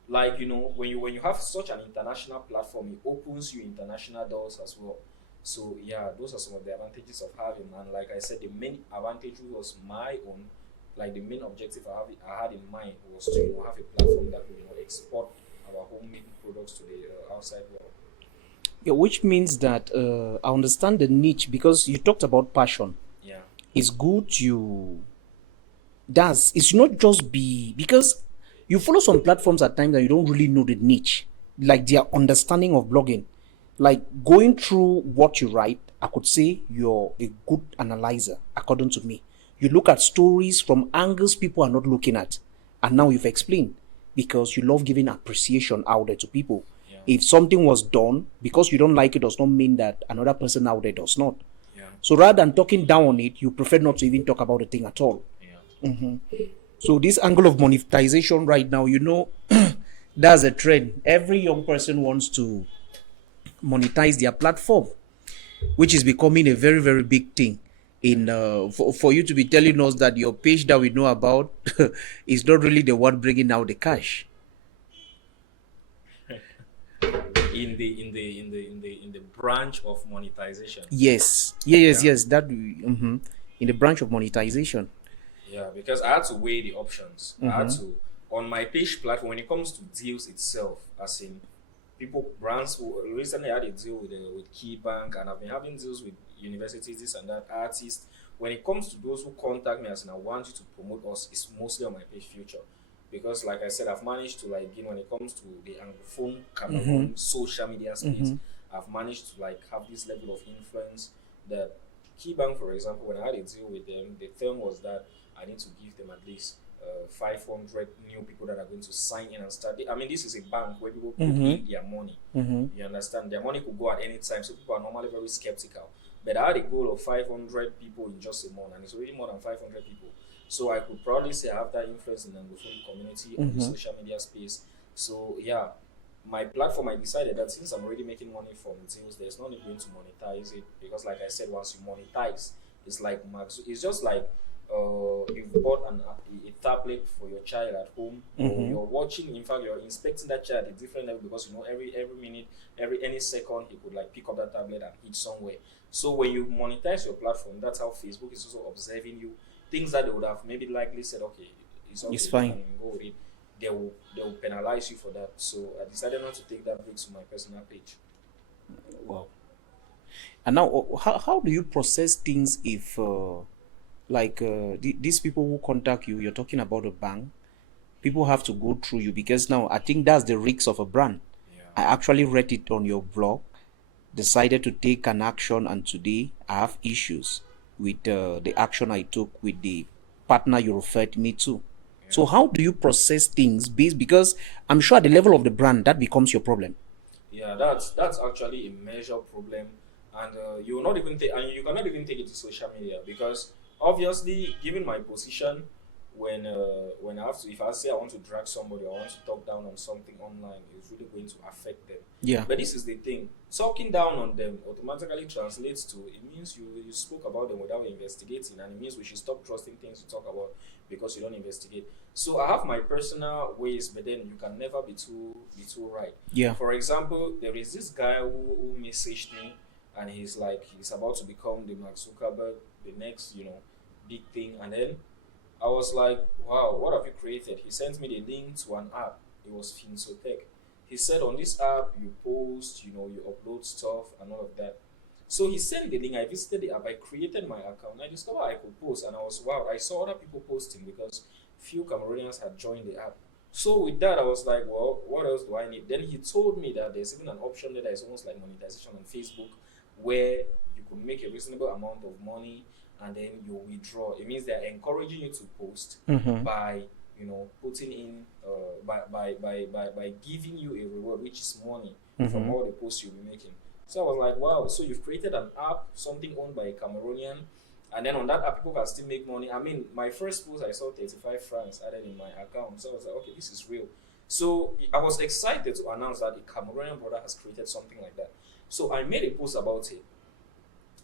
Like when you have such an international platform, it opens you international doors as well. So yeah, those are some of the advantages of having. And like I said, the main advantage was my own. Like the main objective I had in mind was to have a platform that would export our homemade products to the outside world. Yeah, which means that I understand the niche because you talked about passion. Yeah, it's good it's not just because you follow some platforms at times that you don't really know the niche, like their understanding of blogging. Like going through what you write, I could say you're a good analyzer, according to me. You look at stories from angles people are not looking at. And now you've explained because you love giving appreciation out there to people. yeah, If something was done, because you don't like it does not mean that another person out there does not. yeah, So rather than talking down on it, you prefer not to even talk about the thing at all. yeah. So this angle of monetization right now, that's a trend. Every young person wants to monetize their platform, which is becoming a very, very big thing. For you to be telling us that your page that we know about is not really the one bringing out the cash. In the branch of monetization. Yes. That in the branch of monetization. Yeah, because I had to weigh the options. I had to on my page platform when it comes to deals itself, as in brands who recently had a deal with Key Bank, and I've been having deals with universities, this and that, artists. When it comes to those who contact me as I want you to promote us, it's mostly on my page Future. Because like I said, I've managed to when it comes to the Anglophone Cameroon social media space, I've managed to have this level of influence that Key Bank, for example, when I had a deal with them, the term was that I need to give them at least 500 new people that are going to sign in and start. This is a bank where people put in their money. You understand? Their money could go at any time, so people are normally very skeptical. But I had a goal of 500 people in just a month, and it's already more than 500 people. So I could probably say I have that influence in the Anglophone community on the social media space. So yeah, my platform, I decided that since I'm already making money from deals, there's no need going to monetize it, because like I said, once you monetize, it's just like you've bought a tablet for your child at home, or you're watching, in fact you're inspecting that child at a different level, because every minute, any second he could pick up that tablet and hit somewhere. So when you monetize your platform, that's how Facebook is also observing you. Things that they would have maybe likely said, okay, it's fine, you can go with it, they will penalize you for that. So I decided not to take that risk to my personal page. Wow. And now, how do you process things if these people who contact you, you're talking about a bank, people have to go through you, because now I think that's the risks of a brand. Yeah. I actually read it on your blog, decided to take an action, and today I have issues with the action I took with the partner you referred me to. Yeah. So how do you process things because I'm sure at the level of the brand that becomes your problem? Yeah, that's actually a major problem, and you cannot even take it to social media, because obviously, given my position, when I have to, if I say I want to drag somebody, or I want to talk down on something online, it's really going to affect them. Yeah. But this is the thing: talking down on them automatically translates to, it means you spoke about them without investigating, and it means we should stop trusting things you talk about because you don't investigate. So I have my personal ways, but then you can never be too right. Yeah. For example, there is this guy who messaged me, and he's like, he's about to become the Mark Zuckerberg, the next, big thing. And then I was like, wow, what have you created? He sent me the link to an app. It was Finsotech. He said on this app you post, you upload stuff and all of that. So he sent the link. I visited the app. I created my account. I discovered I could post, and I was wow. I saw other people posting because few Cameroonians had joined the app. So with that, I was like, well, what else do I need? Then he told me that there's even an option that is almost like monetization on Facebook, where you could make a reasonable amount of money and then you withdraw. It means they're encouraging you to post by putting in by giving you a reward, which is money from all the posts you'll be making. So I was like, wow, so you've created an app, something owned by a Cameroonian, and then on that app people can still make money. I mean, my first post I saw 35 francs added in my account. So I was like, okay, this is real. So I was excited to announce that a Cameroonian brother has created something like that. So I made a post about it.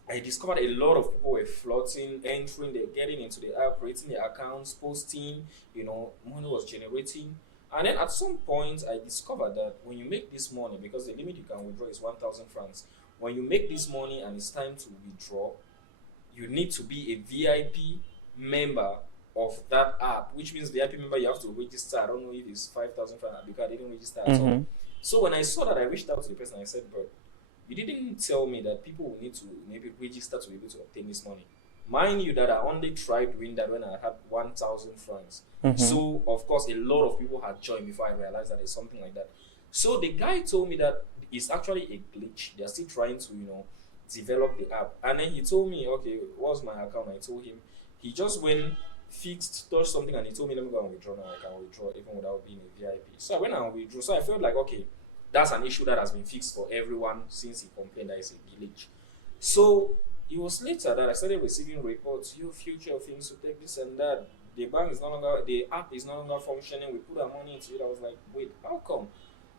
I discovered a lot of people were floating, entering, they're getting into the app, creating their accounts, posting, money was generating. And then at some point, I discovered that when you make this money, because the limit you can withdraw is 1,000 francs, when you make this money and it's time to withdraw, you need to be a VIP member of that app, which means VIP member, you have to register. I don't know if it's 5,000 francs because I didn't register at all. So when I saw that, I reached out to the person. I said, bro, you didn't tell me that people will need to maybe register to be able to obtain this money. Mind you that I only tried doing that when I had 1,000 francs. So, of course, a lot of people had joined before I realized that there's something like that. So the guy told me that it's actually a glitch. They're still trying to, develop the app. And then he told me, okay, what's my account? I told him. He just went, touched something, and he told me, let me go and withdraw now. I can withdraw even without being a VIP. So I went and withdrew. So I felt like, okay, that's an issue that has been fixed for everyone since he complained that it's a glitch. So it was later that I started receiving reports, Fuchor things to take this and that. The app is no longer functioning. We put our money into it. I was like, wait, how come?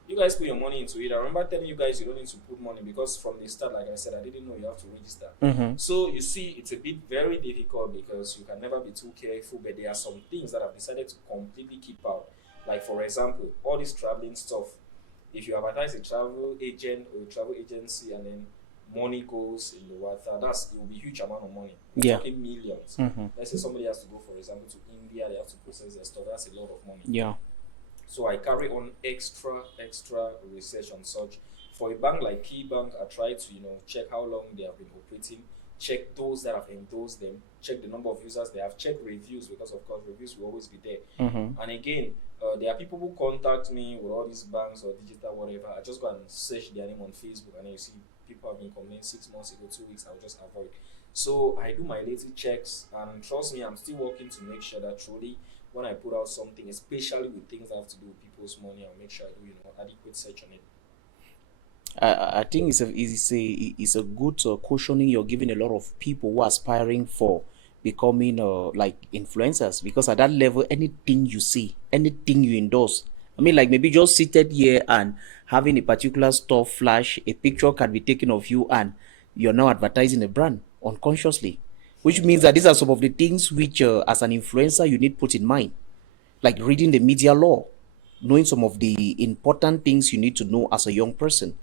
You guys put your money into it. I remember telling you guys you don't need to put money because from the start, like I said, I didn't know you have to register. So you see, it's a bit very difficult because you can never be too careful, but there are some things that I've decided to completely keep out. Like for example, all this traveling stuff. If you advertise a travel agent or a travel agency and then money goes in the water, it will be a huge amount of money. We're talking millions. Let's say somebody has to go, for example, to India, they have to process their stuff. That's a lot of money. Yeah. So I carry on extra research on such. For a bank like Key Bank, I try to check how long they have been operating, check those that have endorsed them, check the number of users they have, check reviews because of course reviews will always be there. And again, there are people who contact me with all these banks or digital whatever. I just go and search their name on Facebook, and then you see people have been complaining 6 months ago, 2 weeks. I'll just avoid. So I do my latest checks, and trust me, I'm still working to make sure that truly when I put out something, especially with things that have to do with people's money, I'll make sure I do adequate search on it. I think it's a good cautioning you're giving a lot of people who are aspiring for becoming like influencers, because at that level, anything you see, anything you endorse, I mean, like maybe just seated here and having a particular store flash, a picture can be taken of you and you're now advertising a brand unconsciously, which means that these are some of the things which as an influencer you need put in mind, like reading the media law, knowing some of the important things you need to know as a young person.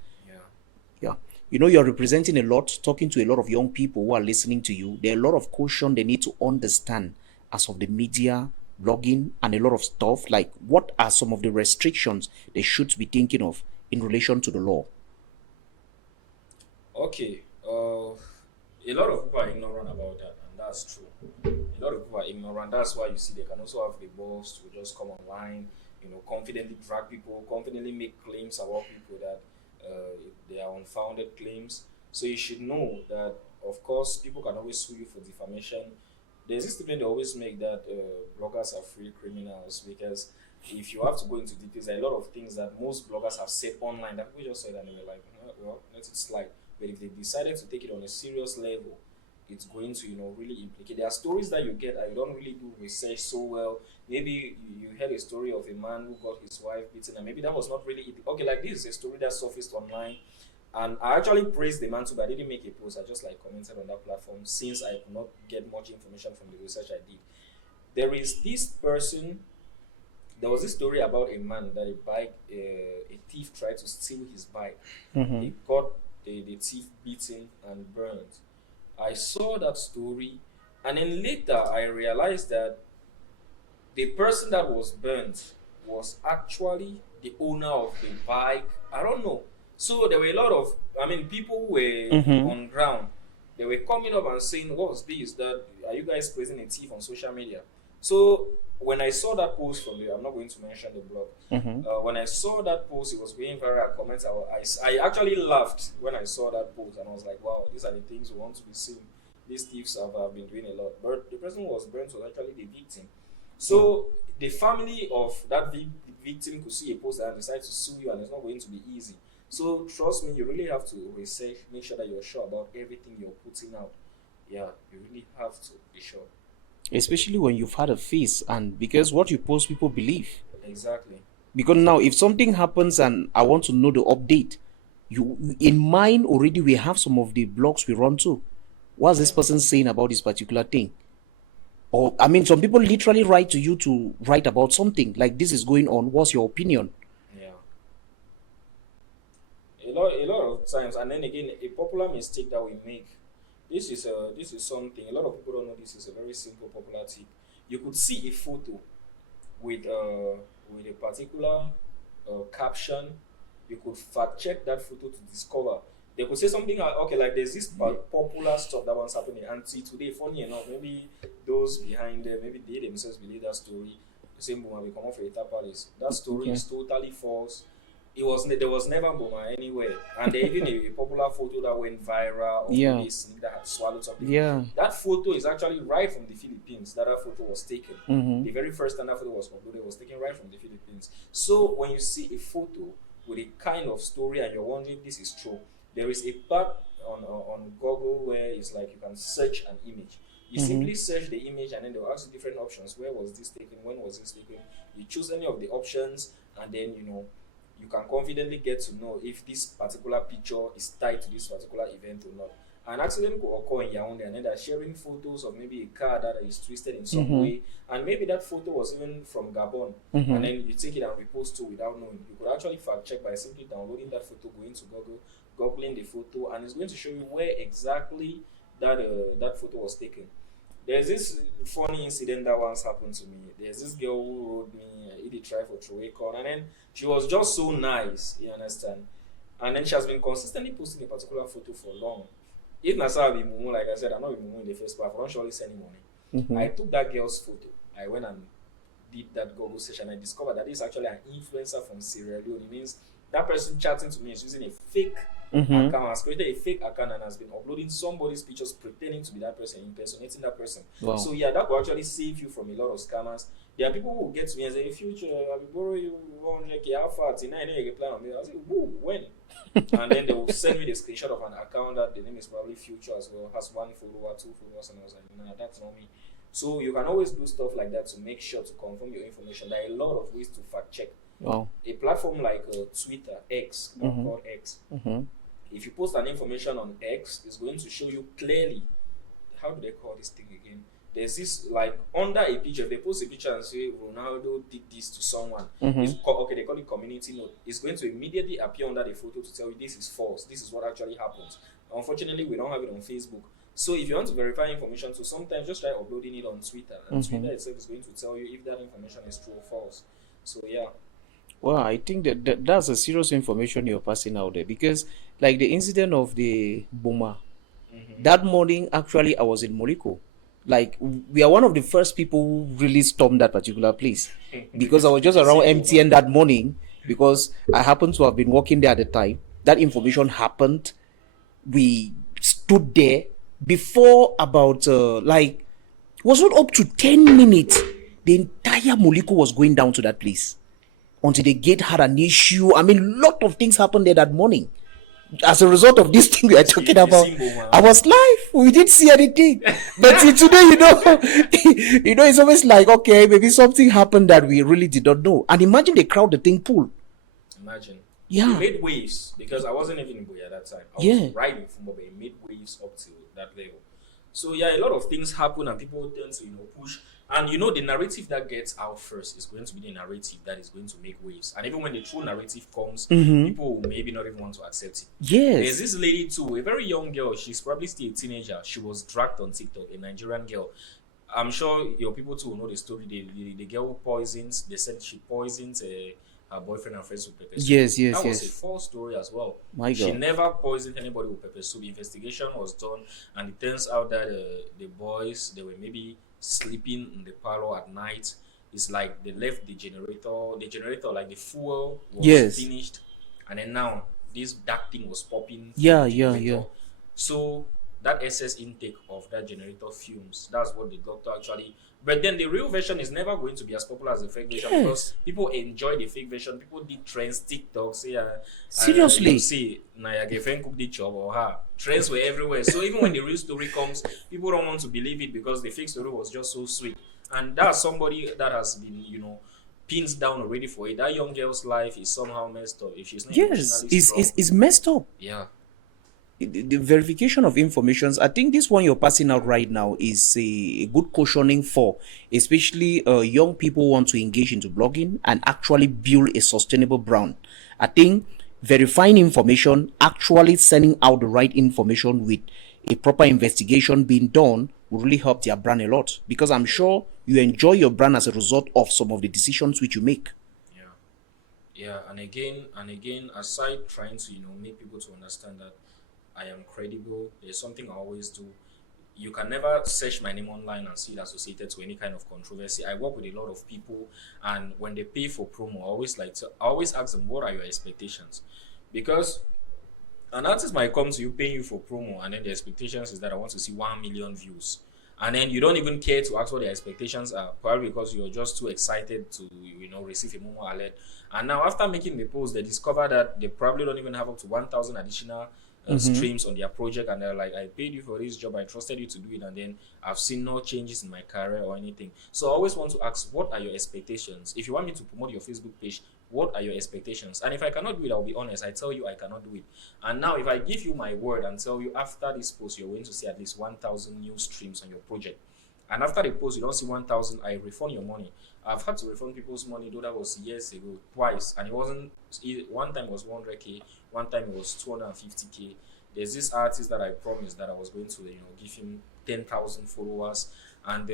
Yeah. You're representing a lot, talking to a lot of young people who are listening to you. There are a lot of caution they need to understand as of the media, blogging, and a lot of stuff. Like, what are some of the restrictions they should be thinking of in relation to the law? Okay. A lot of people are ignorant about that, and that's true. A lot of people are ignorant. That's why you see they can also have the balls to just come online, confidently drag people, confidently make claims about people that they are unfounded claims. So you should know that, of course, people can always sue you for defamation. There's this statement they always make that bloggers are free criminals, because if you have to go into details, there are a lot of things that most bloggers have said online that people just said and they were like, well, let it slide. But if they decided to take it on a serious level, it's going to, really implicate. There are stories that you get and you don't really do research so well. Maybe you heard a story of a man who got his wife beaten, and maybe that was not really it. Okay, like this is a story that surfaced online, and I actually praised the man too, but I didn't make a post. I just like commented on that platform since I could not get much information from the research I did. There is this person. There was this story about a man that a thief tried to steal his bike. He got the thief beaten and burned. I saw that story, and then later I realized that the person that was burnt was actually the owner of the bike. I don't know. So there were a lot of, people were on ground. They were coming up and saying, "What's this? That are you guys praising a thief on social media?" So when I saw that post from I'm not going to mention the blog. When I saw that post, it was going viral. Comments. I actually laughed when I saw that post, and I was like, "Wow, these are the things we want to be seeing. These thieves have been doing a lot." But the person who was burnt was actually the victim. So the family of that victim could see a post and decide to sue you, and it's not going to be easy. So trust me, you really have to research, make sure that you're sure about everything you're putting out. Yeah, you really have to be sure. Especially when you've had a face, and because what you post, people believe. Exactly. Because now, if something happens and I want to know the update, in mine already we have some of the blogs we run to. What's this person saying about this particular thing? Or some people literally write to you to write about something like this is going on. What's your opinion? Yeah. A lot of times, and then again, a popular mistake that we make. This is something a lot of people don't know. This is a very simple popular tip. You could see a photo with a particular caption. You could fact check that photo to discover. They could say something like there's this popular stuff that was happening, and see today, funny enough, maybe those behind them, maybe they themselves believe that story. The same Boma will come off a Palace. That story is totally false. There was never Boma anywhere, and there even a popular photo that went viral of a snake that had swallowed something. Yeah. That photo is actually right from the Philippines. That photo was taken. The very first time that photo was uploaded was taken right from the Philippines. So when you see a photo with a kind of story and you're wondering if this is true, there is a part on Google where it's like you can search an image. You simply search the image, and then they'll ask you different options. Where was this taken? When was this taken? You choose any of the options, and then you can confidently get to know if this particular picture is tied to this particular event or not. An accident could occur in Yaoundé, and then they're sharing photos of maybe a car that is twisted in some way, and maybe that photo was even from Gabon, and then you take it and repost to without knowing. You could actually fact check by simply downloading that photo, going to Google, googling the photo, and it's going to show you where exactly that photo was taken. There's this funny incident that once happened to me. There's this girl who wrote me, Edie try for Troycon, and then she was just so nice, you understand? And then she has been consistently posting a particular photo for long. If Nasa be Mumu, like I said, I'm not be Mumu in the first part, I don't surely send money. I took that girl's photo. I went and did that Google session. I discovered that this is actually an influencer from Sierra Leone. It means that person chatting to me is using a fake account, has created a fake account and has been uploading somebody's pictures pretending to be that person, impersonating that person. Wow. So yeah, that will actually save you from a lot of scammers. There are people who get to me and say, Future, I will borrow you 100K, how far? Tonight, you reply on me. I'll say, woo, when? And then they will send me the screenshot of an account that the name is probably Future as well, has 1 follower, 2 followers, and I was like, nah, that's not me. So you can always do stuff like that to make sure to confirm your information. There are a lot of ways to fact check. Wow. A platform like Twitter, X, called X, if you post an information on X, it's going to show you clearly, how do they call this thing again? There's this, like, under a picture, if they post a picture and say, Ronaldo did this to someone, they call it community note. It's going to immediately appear under the photo to tell you this is false, this is what actually happens. Unfortunately, we don't have it on Facebook. So if you want to verify information, so sometimes just try uploading it on Twitter, and Twitter itself is going to tell you if that information is true or false. So yeah. Well, I think that's a serious information you're passing out there, because like the incident of the Boma, that morning actually I was in Moliko. Like, we are one of the first people who really stormed that particular place, because I was just around MTN that morning, because I happened to have been working there at the time. That information happened. We stood there before about was not up to 10 minutes. The entire Moliko was going down to that place until the gate had an issue. I mean, a lot of things happened there that morning. as a result of this thing we are talking about, I was live. We didn't see anything. But see, today, it's always like, okay, maybe something happened that we really did not know. And imagine the crowd, the thing pulled. Imagine. Yeah. It made waves because I wasn't even in Boya at that time. I was riding from Boya. It made waves up to that level. So yeah, a lot of things happen and people tend to, push. And the narrative that gets out first is going to be the narrative that is going to make waves. And even when the true narrative comes, people will maybe not even want to accept it. Yes. There's this lady too, a very young girl. She's probably still a teenager. She was dragged on TikTok, a Nigerian girl. I'm sure your people too will know the story. The girl who poisons, they said she poisons her boyfriend and friends with pepper soup. Yes. That was a false story as well. My God. She never poisoned anybody with pepper soup. The investigation was done, and it turns out that the boys, they were maybe sleeping in the parlor at night. It's like they left the generator, like the fuel was finished, and then now this dark thing was popping. Yeah. So that excess intake of that generator fumes, that's what the doctor actually. But then the real version is never going to be as popular as the fake version because people enjoy the fake version. People did trends, TikTok, say seriously. See, your girlfriend cooked the job or her. Trends were everywhere. So even when the real story comes, people don't want to believe it because the fake story was just so sweet. And that's somebody that has been, pins down already for it. That young girl's life is somehow messed up. If she's not it's messed up. Yeah. The verification of informations, I think this one you're passing out right now is a good cautioning for especially young people who want to engage into blogging and actually build a sustainable brand. I think verifying information, actually sending out the right information with a proper investigation being done will really help their brand a lot, because I'm sure you enjoy your brand as a result of some of the decisions which you make. Yeah, and again, aside trying to make people to understand that I am credible, there's something I always do. You can never search my name online and see it associated to any kind of controversy. I work with a lot of people, and when they pay for promo, I always ask them, what are your expectations? Because an artist might come to you paying you for promo, and then the expectations is that I want to see 1 million views. And then you don't even care to ask what their expectations are, probably because you're just too excited to, receive a Momo alert. And now after making the post, they discover that they probably don't even have up to 1,000 additional streams on their project, and they're like, I paid you for this job, I trusted you to do it, and then I've seen no changes in my career or anything. So I always want to ask, what are your expectations? If you want me to promote your Facebook page, what are your expectations? And if I cannot do it, I'll be honest, I tell you I cannot do it. And now if I give you my word and tell you after this post you're going to see at least 1,000 new streams on your project, and after the post you don't see 1,000, I refund your money. I've had to refund people's money, though that was years ago, twice, and it wasn't, one time it was 100k, one time it was 250k. There's this artist that I promised that I was going to, give him 10,000 followers, and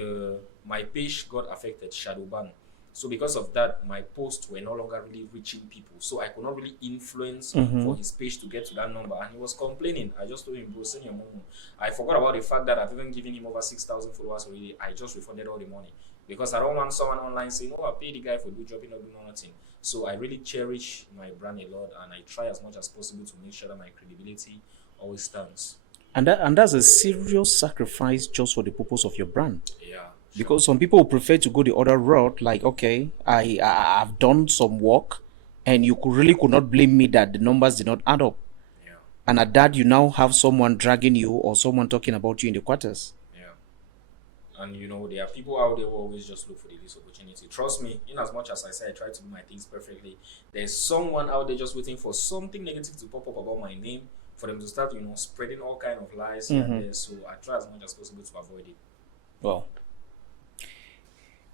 my page got affected, shadow ban. So because of that, my posts were no longer really reaching people. So I could not really influence for his page to get to that number. And he was complaining. I just told him, bro, send your money. I forgot about the fact that I've even given him over 6,000 followers already. I just refunded all the money. Because I don't want someone online saying, oh, I paid the guy for good job, he not doing nothing. So I really cherish my brand a lot, and I try as much as possible to make sure that my credibility always stands. And that's a serious sacrifice just for the purpose of your brand. Yeah. Because some people prefer to go the other route, like, okay, I've done some work, and you could not blame me that the numbers did not add up. Yeah. And at that, you now have someone dragging you or someone talking about you in the quarters. Yeah. And there are people out there who always just look for the least opportunity. Trust me, in as much as I say I try to do my things perfectly, there's someone out there just waiting for something negative to pop up about my name for them to start, spreading all kind of lies here and there. So I try as much as possible to avoid it. Well,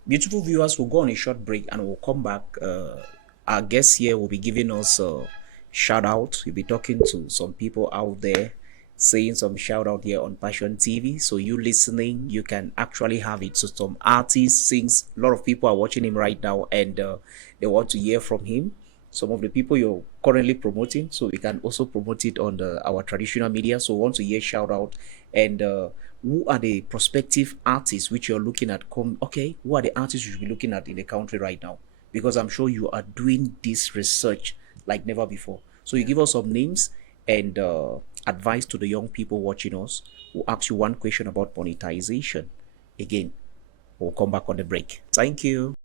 beautiful viewers, we'll go on a short break and we'll come back. Our guest here will be giving us a shout out. We'll be talking to some people out there, saying some shout out here on Passion TV. So you listening, you can actually have it. So some artists, since a lot of people are watching him right now and they want to hear from him. Some of the people you're currently promoting, so we can also promote it on our traditional media. So we want to hear shout out, and who are the prospective artists which you're looking at? Who are the artists you should be looking at in the country right now? Because I'm sure you are doing this research like never before. So you give us some names and advice to the young people watching us. We'll ask you one question about monetization. Again, we'll come back on the break. Thank you.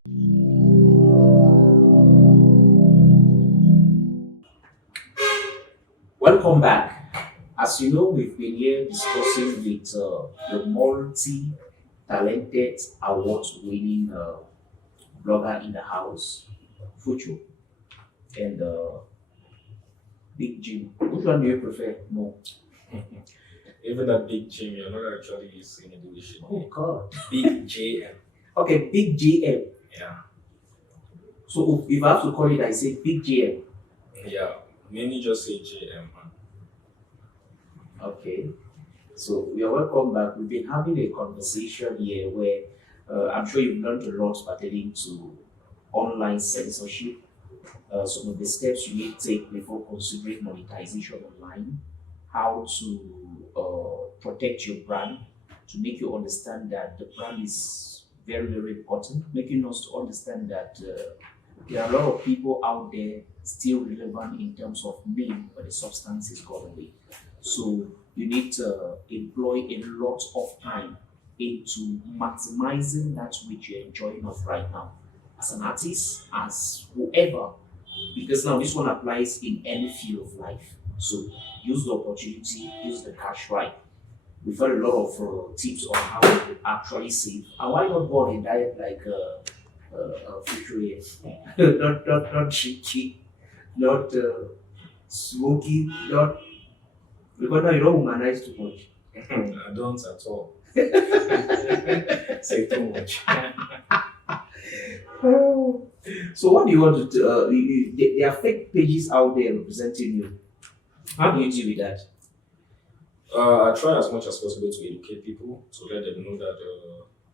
Welcome back. As you know, we've been here discussing with the multi-talented, award-winning blogger in the house, Fuchor, and Big Jim. Which one do you prefer more? Even that Big Jim, you're not actually saying English. Oh God. Big JM. Okay, Big JM. Yeah. So if I have to call it, I say Big JM. Yeah. Many just say JM. Okay. So we are welcome back. We've been having a conversation here where I'm sure you've learned a lot pertaining to online censorship, some of the steps you need to take before considering monetization online, how to protect your brand, to make you understand that the brand is very, very important, making us to understand that there are a lot of people out there still relevant in terms of name, but the substance is gone away. So you need to employ a lot of time into maximizing that which you're enjoying of right now. As an artist, as whoever, because now this one applies in any field of life. So use the opportunity, use the cash right. We've had a lot of tips on how to actually save. And why not go on a diet like Fuchor here? not drinking, not smoking, not because now you don't humanize too much. I don't at all. Say too much. So what do you want to do? There are fake pages out there representing you. How do you deal with that? I try as much as possible to educate people, to let them know that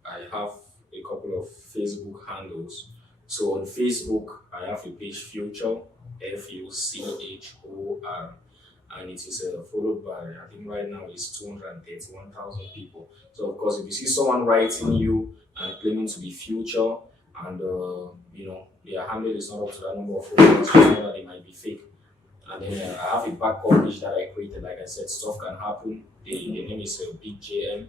I have a couple of Facebook handles. So on Facebook, I have a page Fuchor, Fuchor, and it is followed by, I think right now it's 231,000 people. So of course, if you see someone writing you and claiming to be Fuchor, and their handle is not up to that number of followers, you know that they might be fake. And then I have a backup page that I created. Like I said, stuff can happen. The name is Big JM,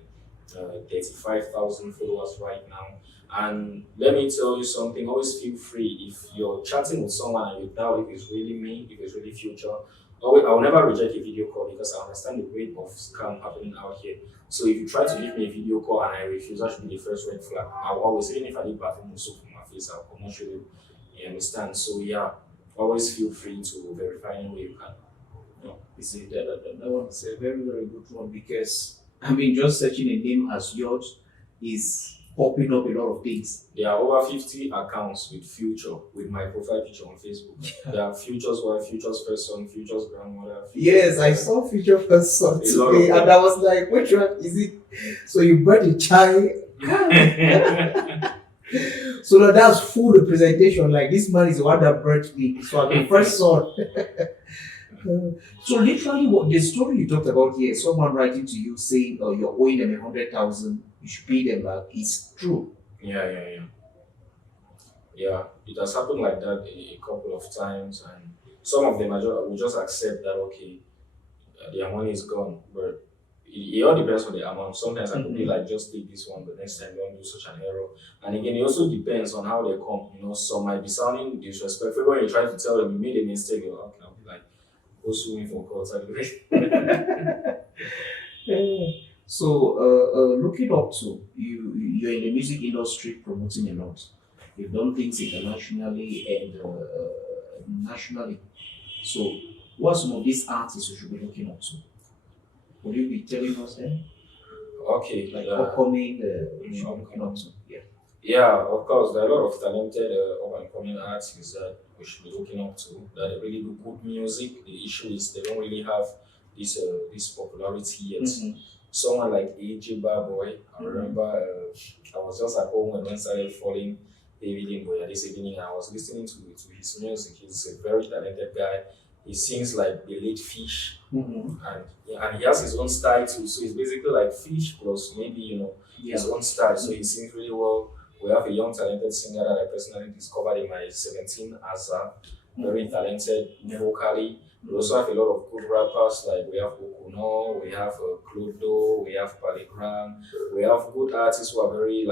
35,000 followers right now. And let me tell you something, always feel free if you're chatting with someone and you doubt if it's really me, if it's really Fuchor. I'll never reject a video call because I understand the rate of scam happening out here. So if you try to give me a video call and I refuse, that should be the first red flag. I'll always, even if I need bathroom soap from my face, I'll come show you. You understand? So yeah, always feel free to verify any way you can. No, you see, that one is a very, very good one because, I mean, just searching a name as yours is popping up a lot of things. There are over 50 accounts with Fuchor, with my profile picture on Facebook. There are Fuchor's wife, Fuchor's first son, Fuchor's grandmother. Yes, I saw Fuchor first son today, and I was like, which one is it? So you brought a child. So now that's full representation. Like this man is the one that birthed me. So I'm the first son. So literally, what the story you talked about here, someone writing to you saying, "Oh, you're owing them 100,000, you should pay them back," is true. Yeah. It has happened like that a couple of times, and some of them will just accept that okay, their money is gone, but it all depends on the amount. Sometimes I could be like, just take this one, but next time don't do such an error. And again, it also depends on how they come. Some might be sounding disrespectful when you try to tell them you made a mistake. You're okay, I'll be like, go sue me for court. So, looking up to you, you're in the music industry promoting a lot. You've done things internationally and nationally. So, what are some of these artists you should be looking up to? Will you be telling us them? Okay. Like upcoming, you should be looking up to. Yeah. Yeah, of course, there are a lot of talented up-and-coming artists that we should be looking up to, that they really do good music. The issue is they don't really have this popularity yet. Someone like AJ Barboy, I remember I was just at home when started falling David in Boya this evening, and I was listening to his music. He's a very talented guy. He sings like the late Fish, and he has his own style too. So he's basically like Fish plus maybe his own style. So he sings really well. We have a young talented singer that I personally discovered in my 17 as very talented vocally. We also have a lot of good rappers, like we have Okuno, we have Clodo, we have Paligram, we have good artists who are very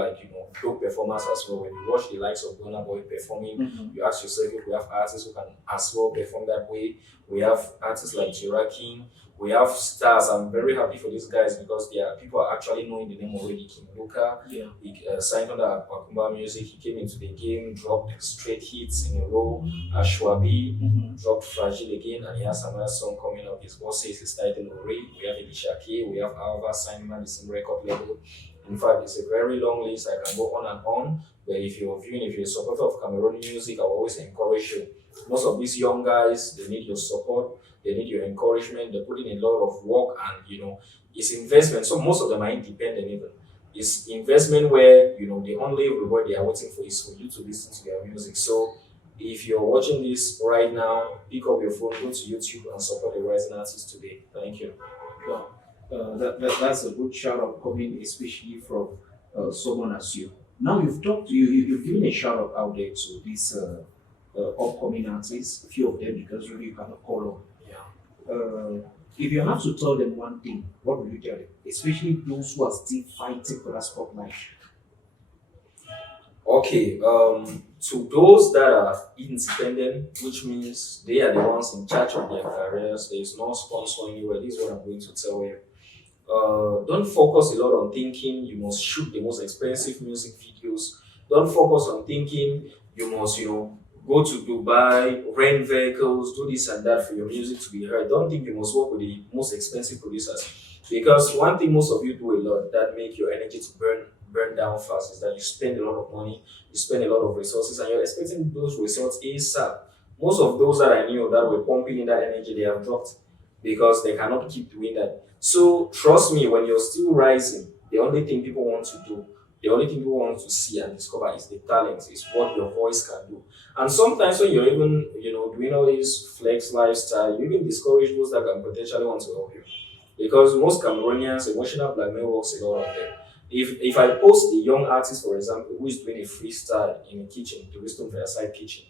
dope performers as well. When you watch the likes of Burna Boy performing, you ask yourself if we have artists who can as well perform that way. We have artists like Jirakin. We have stars. I'm very happy for these guys because they are people are actually knowing the name already. King Luka, Yeah. he signed under Akumba Music. He came into the game, dropped straight hits in a row. Ashwabi dropped Fragile again, and he has another song coming up. His boss says his title already. We have Elisha K. We have Alva signed on the same record label. In fact, it's a very long list. I can go on and on. But if you're a supporter of Cameroon music, I will always encourage you. Most of these young guys, they need your support, they need your encouragement. They're putting in a lot of work, and it's investment. So most of them are independent even. It's investment where the only reward they are waiting for is for you to listen to their music. So if you're watching this right now, pick up your phone, go to YouTube, and support the rising artists today. Thank you. Wow. That's a good shout out coming, especially from someone as you. Now you've given a shout out there to these upcoming artists, a few of them because really you cannot call on. If you have to tell them one thing, what will you tell them? Especially those who are still fighting for that spotlight. Okay, to those that are independent, which means they are the ones in charge of their careers, there is no sponsor anywhere. This is what I'm going to tell you. Don't focus a lot on thinking you must shoot the most expensive music videos. Don't focus on thinking you must, go to Dubai, rent vehicles, do this and that for your music to be heard. Don't think you must work with the most expensive producers. Because one thing most of you do a lot that make your energy to burn down fast is that you spend a lot of money, you spend a lot of resources, and you're expecting those results ASAP. Most of those that I knew that were pumping in that energy, they have dropped because they cannot keep doing that. So trust me, when you're still rising, the only thing people want to do, the only thing people want to see and discover is the talent, is what your voice can do. And sometimes when you're even, doing all this flex lifestyle, you even discourage those that can potentially want to help you. Because most Cameroonians, emotional blackmail works a lot on them. If I post a young artist, for example, who is doing a freestyle in a kitchen, the Wisdom Fireside kitchen,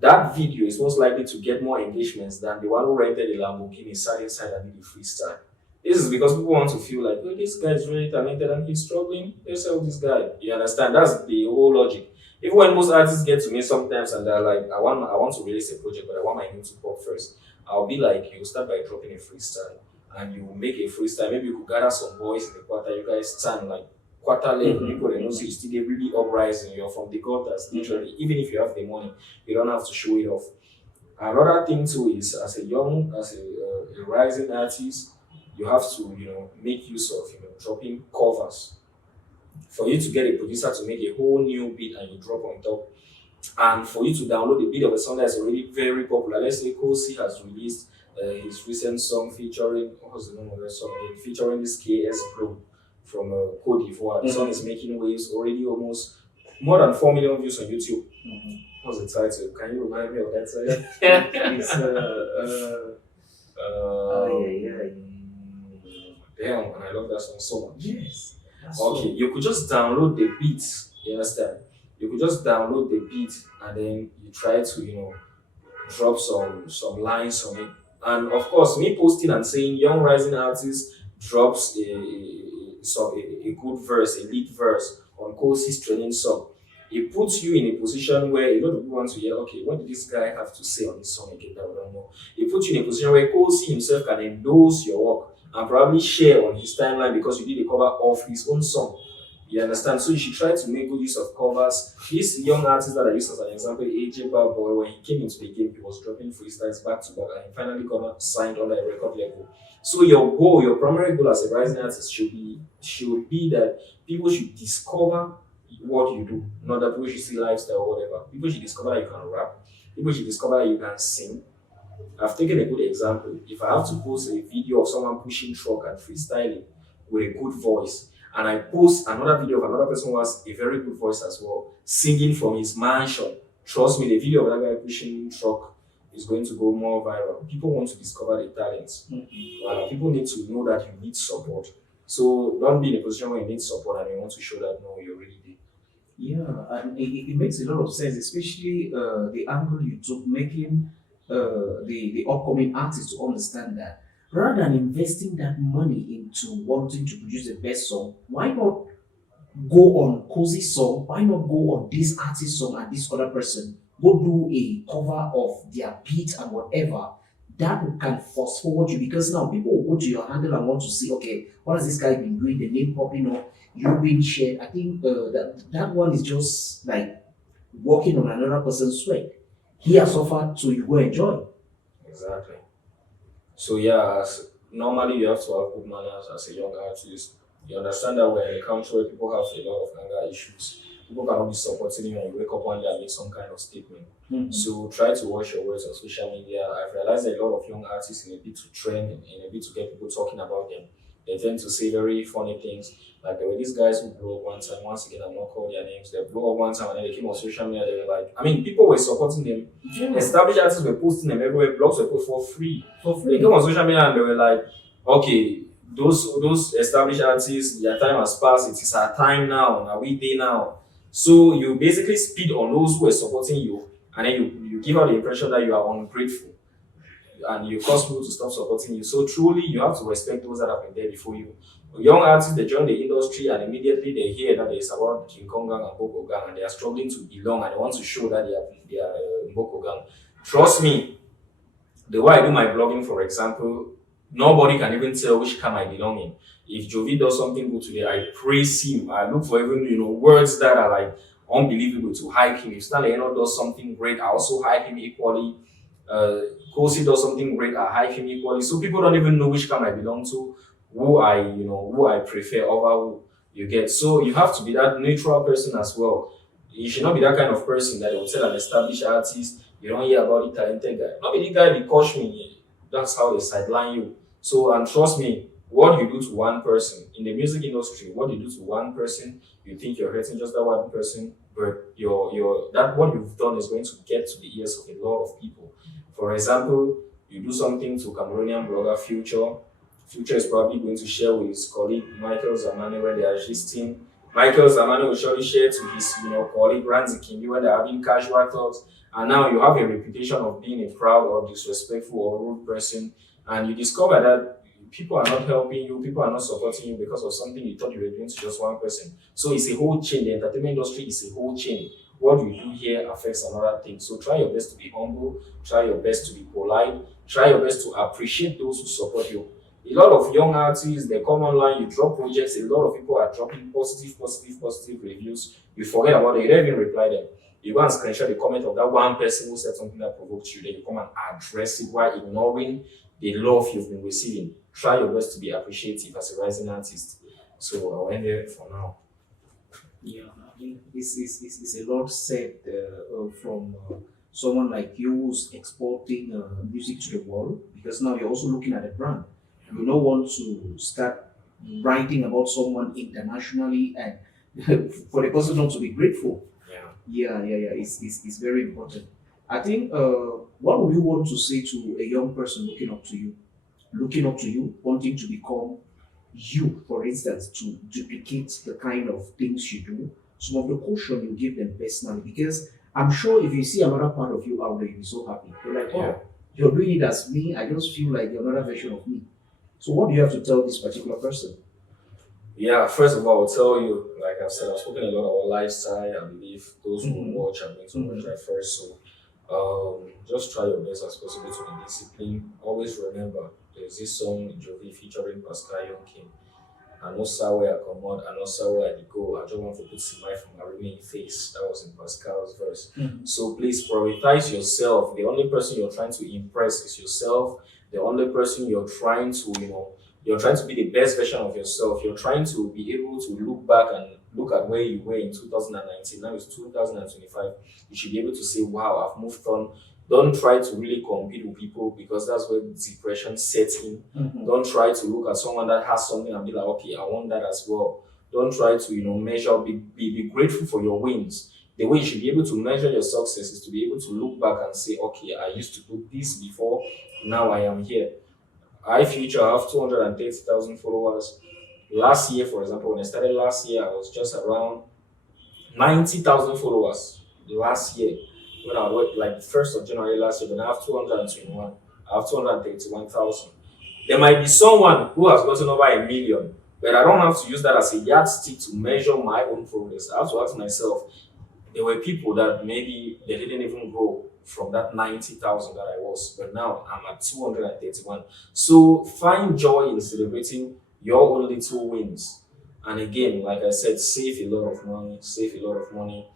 that video is most likely to get more engagements than the one who rented a Lamborghini, sat inside and did a freestyle. This is because people want to feel like, oh, this guy is really talented and he's struggling. Let's help this guy. You understand? That's the whole logic. Even when most artists get to me sometimes and they're like, I want to release a project, but I want my name to pop first. I'll be like, you start by dropping a freestyle and you make a freestyle. Maybe you could gather some boys in the quarter. You guys stand like quarter level. People they know so you still get really uprising. You're from the gutters, literally. Even if you have the money, you don't have to show it off. Another thing too is as a rising artist, you have to make use of dropping covers. For you to get a producer to make a whole new beat and you drop on top, and for you to download a beat of a song that's already very popular. Let's say Kosi has released his recent song featuring what's the name of that song again? Featuring this KS Pro from Cote d'Ivoire. The song is making waves already, almost more than 4 million views on YouTube. What's the title? Can you remind me of that title? It's damn, and I love that song so much. Yes. Okay, you could just download the beats. You understand? You could just download the beat and then you try to drop some lines on it. And of course, me posting and saying young rising artist drops a good verse, a lead verse on Kosi's training song. It puts you in a position where a lot of people want to hear, okay, what did this guy have to say on this song again that we don't know? It puts you in a position where Kosi himself can endorse your work and probably share on his timeline because you did a cover of his own song. You understand? So you should try to make good use of covers. This young artist that I used as an example, AJ Boy, when he came into the game, he was dropping freestyles back to back and he finally got signed under a record label. So your primary goal as a rising artist should be that people should discover what you do, not that people should see lifestyle or whatever. People should discover that you can rap. People should discover that you can sing. I've taken a good example. If I have to post a video of someone pushing truck and freestyling with a good voice, and I post another video of another person who has a very good voice as well, singing from his mansion, trust me, the video of that guy pushing truck is going to go more viral. People want to discover the talents. People need to know that you need support. So don't be in a position where you need support and you want to show that no, you're really there. Yeah, and it makes a lot of sense, especially the angle you took, making the upcoming artists to understand that rather than investing that money into wanting to produce the best song, why not go on Cozy's song? Why not go on this artist's song and this other person? Go do a cover of their beat and whatever. that can fast forward you, because now people will go to your handle and want to see, okay, what has this guy been doing? The name popping up, you being shared. I think that one is just like walking on another person's sweat. He has suffered, so you go enjoy. Exactly. So yeah, normally you have to have good manners as a young artist. You understand that we're in a country where people have a lot of anger issues. People cannot be supporting you and you wake up one day and make some kind of statement. So try to watch your words on social media. I've realized that a lot of young artists, in a bit to trend, in a bit to get people talking about them, they tend to say very funny things. Like there were these guys who blew up one time. Once again, I'm not calling their names. They blew up one time and then they came on social media. They were like, I mean, people were supporting them. Established artists were posting them everywhere. Blogs were posted for free. They came on social media and they were like, okay, those established artists, their time has passed. It is our time now. Are we there now? So you basically speed on those who are supporting you, and then you give out the impression that you are ungrateful, and you cause people to stop supporting you. So truly, you have to respect those that have been there before you. Young artists, they join the industry and immediately they hear that it's about King Kong gang and Boko gang, and they are struggling to belong and they want to show that they are Boko gang. Trust me, the way I do my blogging, for example, nobody can even tell which camp I belong in. If Jovi does something good today, I praise him. I look for even words that are like unbelievable to hype him. If Stanley Eno does something great, I also hype him equally. Kosi does something great, I hype him equally. So people don't even know which camp I belong to, who I prefer over who you get. So you have to be that neutral person as well. You should not be that kind of person that will tell an established artist, you don't hear about the talented guy. Not be the guy they coach me. That's how they sideline you. So, and trust me, what you do to one person in the music industry, what you do to one person, you think you're hurting just that one person, but that what you've done is going to get to the ears of a lot of people. For example, you do something to Cameroonian blogger Fuchor. Fuchor is probably going to share with his colleague Michael Zamani when they are gisting. Michael Zamani will surely share to his colleague Ranzi Kimbi when they're having casual talks. And now you have a reputation of being a proud or disrespectful or rude person, and you discover that people are not helping you, people are not supporting you because of something you thought you were doing to just one person. So it's a whole chain. The entertainment industry is a whole chain. What you do here affects another thing. So try your best to be humble, try your best to be polite, try your best to appreciate those who support you. A lot of young artists, they come online, you drop projects, a lot of people are dropping positive reviews. You forget about it, you don't even reply them. You go and screenshot the comment of that one person who said something that provoked you, then you come and address it while ignoring the love you've been receiving. Try your best to be appreciative as a rising artist. So I'll end there for now. Yeah, I think this is a lot said from someone like you who's exporting music to the world, because now you're also looking at a brand. You don't want to start writing about someone internationally and for the person not to be grateful. Yeah. It's very important. I think, what would you want to say to a young person looking up to you, wanting to become you, for instance, to duplicate the kind of things you do? Some of the caution you give them personally, because I'm sure if you see another part of you out there, you'll be so happy. You're like, oh, you're doing it as me. I just feel like you're another version of me. So what do you have to tell this particular person? Yeah, first of all, I'll tell you, like I've said, I've spoken a lot about lifestyle. I believe those who watch are going to watch that first. So just try your best as possible to be disciplined. Always remember, there's this song Jovi featuring Pascal Young King. I know where I come out, I know where I go. I just want to put smile from my remaining face. That was in Pascal's verse. So please prioritize yourself. The only person you're trying to impress is yourself. The only person you're trying to, you're trying to be the best version of yourself. You're trying to be able to look back and look at where you were in 2019. Now it's 2025. You should be able to say, wow, I've moved on. Don't try to really compete with people, because that's where depression sets in. Don't try to look at someone that has something and be like, okay, I want that as well. Don't try to, measure, be grateful for your wins. The way you should be able to measure your success is to be able to look back and say, okay, I used to do this before, now I am here. Future, I have 230,000 followers. Last year, for example, when I started last year, I was just around 90,000 followers. Last year, when I worked like the 1st of January last year, then I have 221. I have 231,000. There might be someone who has gotten over 1 million, but I don't have to use that as a yardstick to measure my own progress. I have to ask myself, there were people that maybe they didn't even grow from that 90,000 that I was, but now I'm at 231. So find joy in celebrating your only two wins. And again, like I said, save a lot of money, save a lot of money.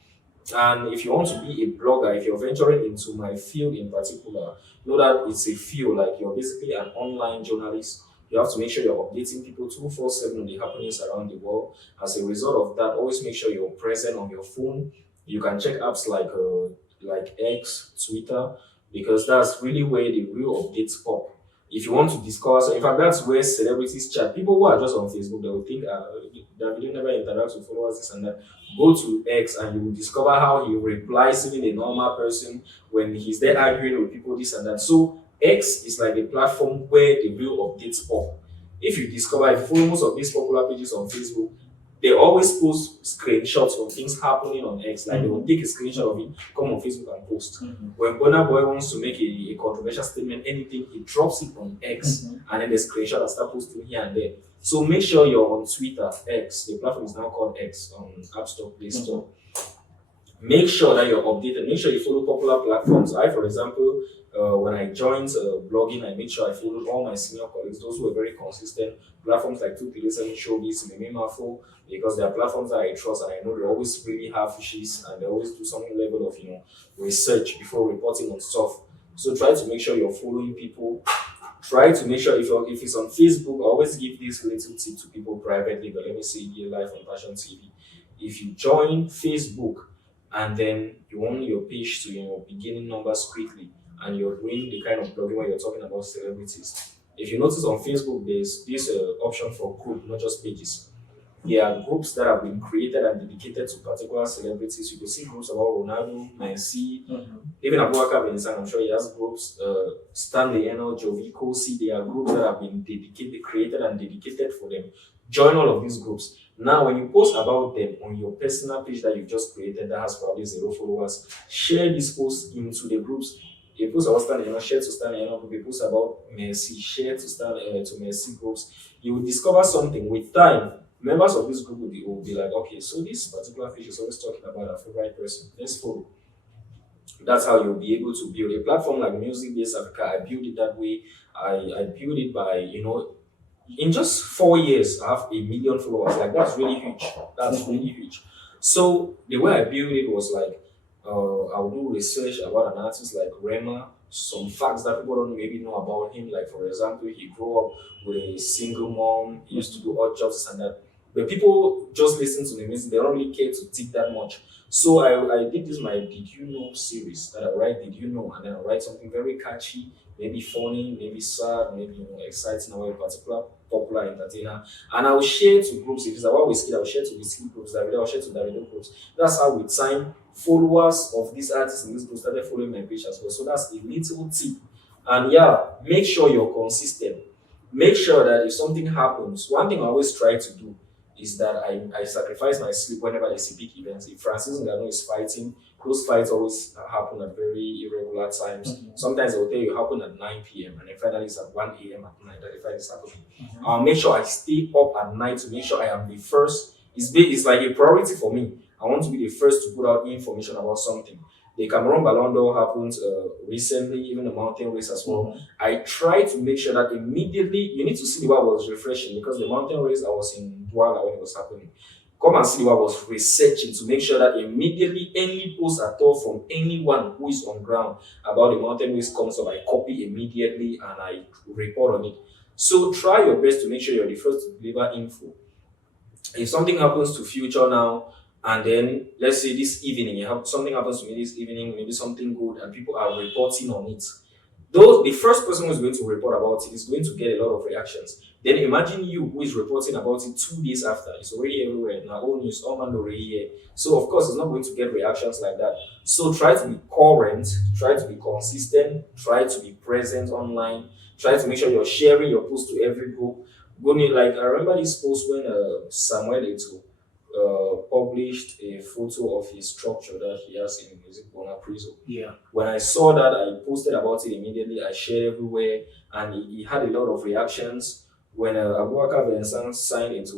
And if you want to be a blogger, if you're venturing into my field in particular, know that it's a field like you're basically an online journalist. You have to make sure you're updating people 247 on the happenings around the world. As a result of that, always make sure you're present on your phone. You can check apps like X, Twitter, because that's really where the real updates pop. If you want to discover, so in fact, that's where celebrities chat. People who are just on Facebook, they will think that video never interacts with followers, this and that. Go to X and you will discover how he replies even a normal person when he's there arguing with people, this and that. So X is like a platform where the real updates pop. If you discover, if you follow most of these popular pages on Facebook, they always post screenshots of things happening on X. Like they will take a screenshot of it, come on Facebook and post. When Burna Boy wants to make a controversial statement, anything, he drops it on X and then the screenshot and start posting here and there. So make sure you're on Twitter, X. The platform is now called X on App Store, Play Store. Make sure that you're updated. Make sure you follow popular platforms. I, for example, when I joined blogging, I made sure I followed all my senior colleagues, those who were very consistent. Platforms like 237 Showbiz, Mimimafo, because they are platforms that I trust and I know they always really have fishes and they always do some level of research before reporting on stuff. So try to make sure you're following people. Try to make sure if it's on Facebook, I always give this little tip to people privately, but let me say it here live on Passion TV. If you join Facebook and then you want your page to beginning numbers quickly, and you're doing the kind of blogging where you're talking about celebrities. If you notice on Facebook, there's this option for group, not just pages. There are groups that have been created and dedicated to particular celebrities. You can see groups about Ronaldo, Messi, even Abubakar Benson. I'm sure he has groups. Stanley Enel, Jovico. See, there are groups that have been created and dedicated for them. Join all of these groups. Now, when you post about them on your personal page that you've just created that has probably 0 followers, share these posts into the groups. A post about Stanley, share to Stanley, a post about Messi, share to Messi groups. You will discover something with time. Members of this group will be like, okay, so this particular fish is always talking about a favorite person. Let's follow. That's how you'll be able to build a platform like Music Base Africa. I built it that way. I built it by, in just 4 years, I have 1 million followers. Like, that's really huge. That's really huge. So the way I built it was like, I'll do research about an artist like Rema, some facts that people don't maybe know about him. Like, for example, he grew up with a single mom, he used to do odd jobs and that. But people just listen to the music, they don't really care to dig that much. So I did this, my Did You Know series that I write, Did You Know? And then I write something very catchy, maybe funny, maybe sad, maybe exciting about a particular popular entertainer. And I will share to groups. If it's about whiskey, I will share to whiskey groups, Davido, I'll share to Davido groups. That's how with time, followers of these artists in this group started following my page as well. So that's a little tip. And yeah, make sure you're consistent. Make sure that if something happens, one thing I always try to do is that I sacrifice my sleep whenever there's a big event. If Francis Ngannou is fighting, those fights always happen at very irregular times. Sometimes they will tell you happen at 9 p.m. and then finally it's at 1 a.m. at night that the fight is happening. I'll make sure I stay up at night to make sure I am the first. It's like a priority for me. I want to be the first to put out information about something. The Cameroon Ballon d'Or happened recently, even the mountain race as well. I try to make sure that immediately, you need to see the way I was refreshing, because the mountain race, I was in Douala when it was happening. Come and see what I was researching to make sure that immediately any post at all from anyone who is on ground about the mountain race comes up, I copy immediately and I report on it. So try your best to make sure you're the first to deliver info. If something happens to Fuchor now, and then let's say this evening, something happens to me this evening, maybe something good, and people are reporting on it. The first person who is going to report about it is going to get a lot of reactions. Then imagine you who is reporting about it 2 days after. It's already everywhere. Now, all news, all man already here. So of course, it's not going to get reactions like that. So try to be current, try to be consistent, try to be present online, try to make sure you're sharing your post to every group. I remember this post when Samuel Eto'o published a photo of his structure that he has in Music Bona Prison. Yeah. When I saw that, I posted about it immediately. I shared everywhere, and he had a lot of reactions. When Abubakar Benson signed into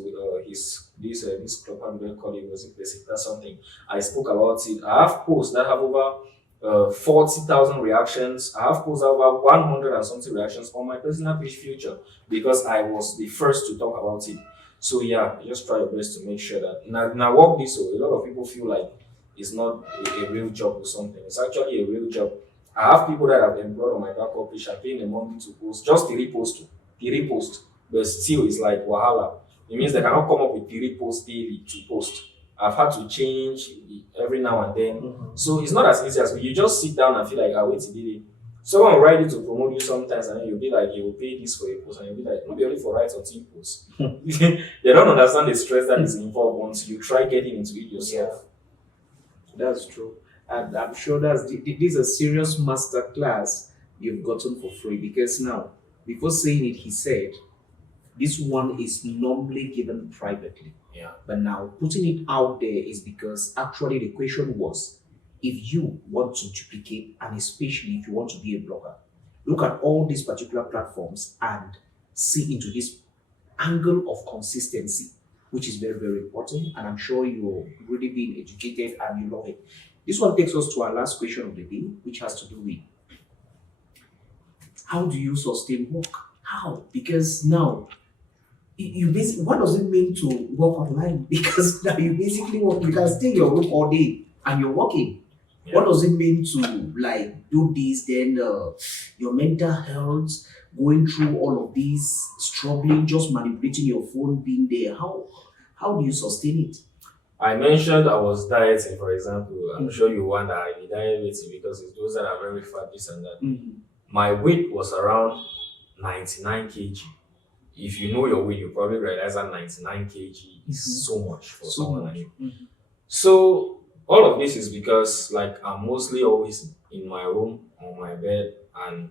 this club, I'm going to call it Music Basic, that's something. I spoke about it. I have posts that have over 40,000 reactions. I have posted over 100 and something reactions on my personal page Future because I was the first to talk about it. So yeah, just try your best to make sure that now work this way. A lot of people feel like it's not a real job or something. It's actually a real job. I have people that I've employed on my backup page. I'm paying them monthly to post just the repost, but still it's like wahala. It means they cannot come up with the repost daily to post. I've had to change every now and then. So it's not as easy as you just sit down and feel like, I wait till day. Someone will write it to promote you sometimes, and then you'll be like, you will pay this for a post, and you'll be like, not only for write or team posts. They don't understand the stress that is involved once you try getting into it yourself. That's true. And I'm sure this is a serious master class you've gotten for free, because now, before saying it, he said, this one is normally given privately. Yeah. But now putting it out there is because actually the question was, if you want to duplicate, and especially if you want to be a blogger, look at all these particular platforms and see into this angle of consistency, which is very, very important. And I'm sure you're really being educated and you love it. This one takes us to our last question of the day, which has to do with how do you sustain work? How? Because now, you basically, what does it mean to work online? Because now you basically work, you can stay in your room all day and you're working. Yeah. What does it mean to like do this? Then your mental health, going through all of this, struggling, just manipulating your phone, being there. How do you sustain it? I mentioned I was dieting, for example. I'm sure you wonder I be dieting because it's those that are very fat, this and that. My weight was around 99 kg. If you know your weight, you probably realize that 99 kg is so much for someone like you. So all of this is because like I'm mostly always in my room on my bed, and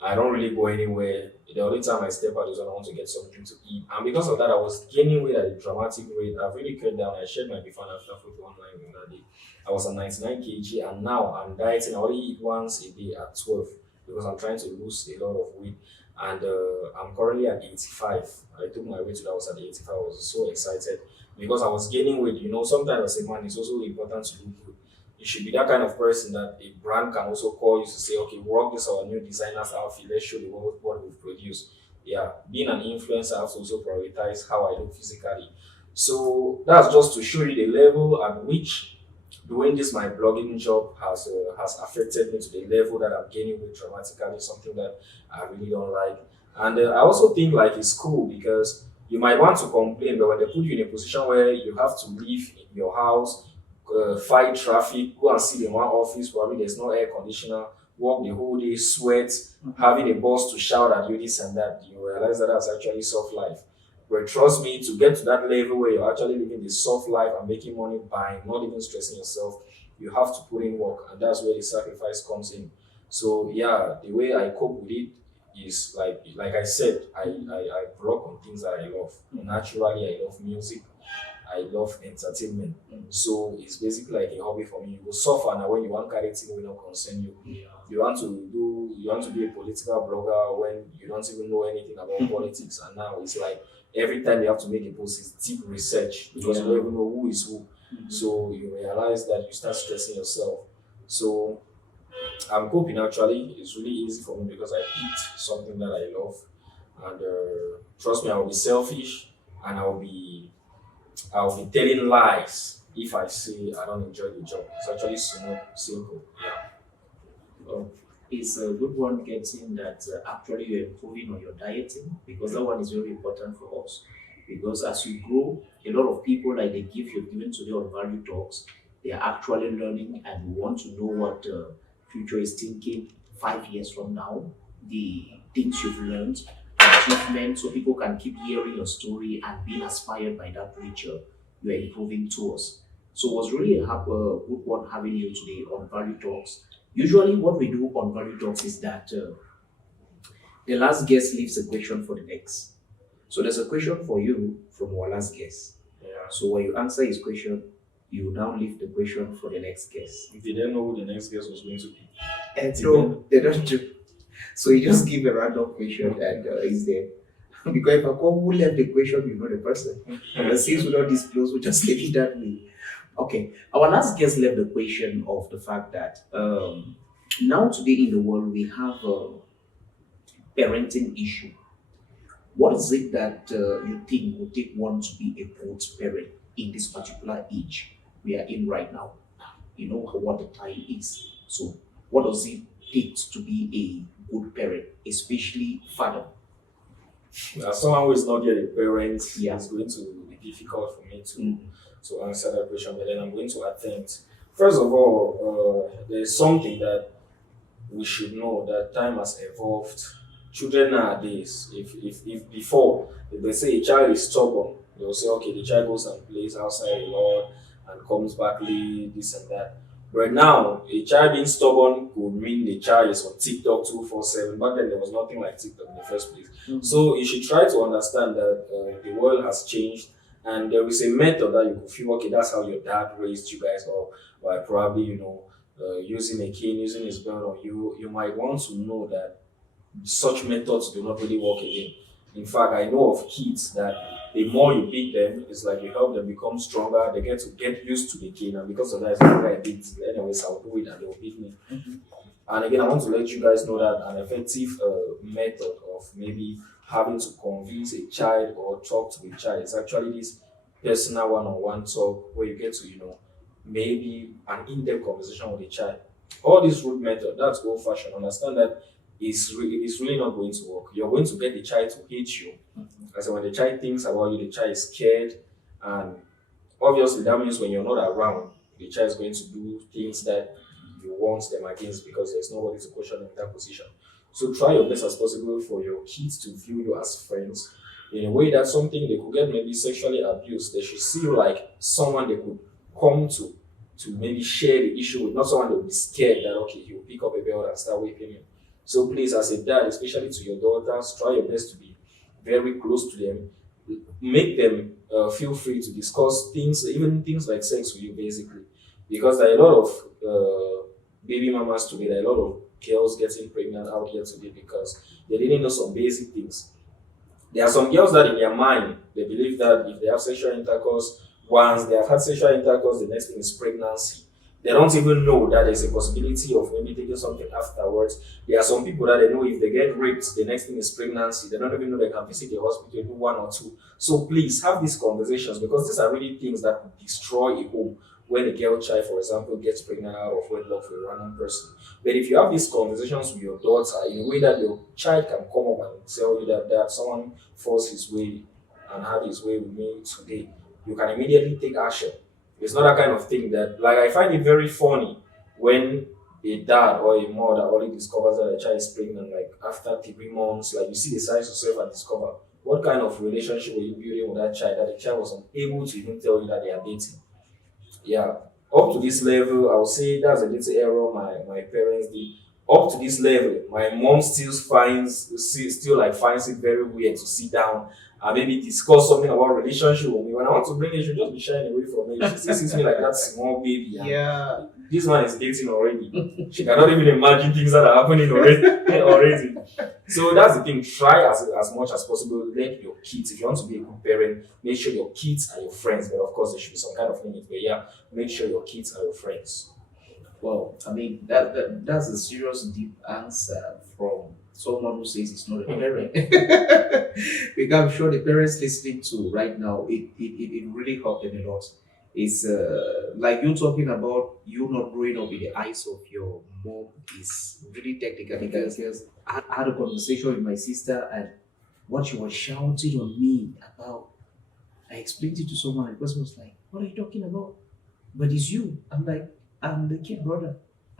I don't really go anywhere. The only time I step out is when I want to get something to eat. And because of that, I was gaining weight at a dramatic rate. I've really cut down. I shared my before and after photo online that day. I was at 99 kg, and now I'm dieting. I only eat once a day at 12 because I'm trying to lose a lot of weight. And I'm currently at 85. I took my weight to that, I was at 85. I was so excited because I was gaining weight. You know, sometimes as a man, it's also important to look good. You should be that kind of person that a brand can also call you to say, okay, rock this our new designer's outfit. Let's show the world what we've produced. Yeah, being an influencer, I have to also prioritize how I look physically. So that's just to show you the level at which doing this my blogging job has affected me to the level that I'm gaining weight dramatically, something that I really don't like. And I also think like it's cool because you might want to complain, but when they put you in a position where you have to live in your house, fight traffic, go and sit in one office, probably there's no air conditioner, work the whole day, sweat, having a boss to shout at you, this and that, you realize that that's actually soft life. But trust me, to get to that level where you're actually living the soft life and making money by not even stressing yourself, you have to put in work, and that's where the sacrifice comes in. So yeah, the way I cope with it is like I said, I blog on things that I love. Naturally, I love music. I love entertainment. So it's basically like a hobby for me. You go suffer now when you want carry things will not concern you. Yeah. You want to be a political blogger when you don't even know anything about politics, and now it's like every time you have to make a post, it's deep research because you don't even know who is who. So you realize that you start stressing yourself. So I'm coping actually. It's really easy for me because I picked something that I love, and trust me, I will be selfish and I'll be telling lies if I say I don't enjoy the job. It's actually simple. Yeah. It's a good one getting that actually you're improving on your dieting, because that one is very important for us. Because as you grow, a lot of people, like the gift you've given today on Value Talks, they are actually learning and want to know what Future is thinking 5 years from now, the things you've learned, achievements, so people can keep hearing your story and being inspired by that which you're improving towards. So it was really a good one having you today on Value Talks. Usually what we do on Value Talks is that the last guest leaves a question for the next. So there's a question for you from our last guest. Yeah. So when you answer his question, you now leave the question for the next guest. If you didn't know who the next guest was going to be. And no, they don't do. So you just give a random question and he's there. Because if I call who left the question, you know the person. And the things we don't disclose, we just leave it that way. Okay, our last guest left the question of the fact that now today in the world we have a parenting issue. What is it that you think would take one to be a good parent in this particular age we are in right now? You know what the time is. So, what does it take to be a good parent, especially father? As someone who is not yet a parent, Yeah. it's going to be difficult for me Mm. to answer that question, but then I'm going to attempt. First of all, there's something that we should know that time has evolved. Children nowadays, if before, if they say a child is stubborn, they'll say, okay, the child goes and plays outside a lot and comes back late, this and that. But now, a child being stubborn could mean the child is on TikTok 247. Back then, there was nothing like TikTok in the first place. Mhm. So, you should try to understand that the world has changed and there is a method that you could feel, okay, that's how your dad raised you guys, or by probably, using a cane, using his belt on you, you might want to know that such methods do not really work again. In fact, I know of kids that the more you beat them, it's like you help them become stronger. They get to get used to the cane, and because of that, it's like I beat. Anyways, I'll do it, and they'll beat me. Mhm. And again, I want to let you guys know that an effective method of maybe having to convince a child or talk to a child is actually this personal one-on-one talk where you get to, maybe an in-depth conversation with a child. All this root method, that's old-fashioned. Understand that it's really not going to work. You're going to get the child to hate you. As when the child thinks about you, the child is scared, and obviously that means when you're not around, the child is going to do things that you want them against because there's nobody to question them in that position. So try your best as possible for your kids to view you as friends in a way that something they could get maybe sexually abused. They should see you like someone they could come to maybe share the issue with, not someone they will be scared that okay, he'll pick up a belt and start whipping you. So please, as a dad, especially to your daughters, try your best to be very close to them. Make them feel free to discuss things, even things like sex with you, basically, because there are a lot of baby mamas today. There are a lot of girls getting pregnant out here today because they didn't know some basic things. There are some girls that in their mind they believe that if they have sexual intercourse, once they have had sexual intercourse, the next thing is pregnancy. They don't even know that there's a possibility of maybe taking something afterwards. There are some people that they know if they get raped, the next thing is pregnancy. They don't even know they can visit the hospital, do one or two. So please have these conversations because these are really things that could destroy a home when a girl child, for example, gets pregnant out of wedlock for a random person. But if you have these conversations with your daughter in a way that your child can come up and tell you that someone forced his way and had his way with me today, you can immediately take action. It's not that kind of thing that, like, I find it very funny when a dad or a mother only discovers that a child is pregnant, like after 3 months, like you see the signs yourself and discover what kind of relationship were you building with that child that the child was unable to even tell you that they are dating. Yeah, up to this level, I would say that's a little error my parents did. Up to this level, my mom still like finds it very weird to sit down and maybe discuss something about relationship with me. When I want to bring it, she'll just be shying away from me. She still sees me like that small baby. And Yeah. this man is dating already. She cannot even imagine things that are happening already. So that's the thing. Try as much as possible. Let your kids, if you want to be a good parent, make sure your kids are your friends. But of course, there should be some kind of limit. But yeah, make sure your kids are your friends. Well, I mean that's a serious deep answer from someone who says it's not a parent. Because I'm sure the parents listening to right now, it really helped them a lot. It's like you talking about you not growing up in the eyes of your mom is really technical because I had a conversation with my sister and what she was shouting on me about, I explained it to someone and the person was like, "What are you talking about?" But it's you. I'm like, I'm the kid brother.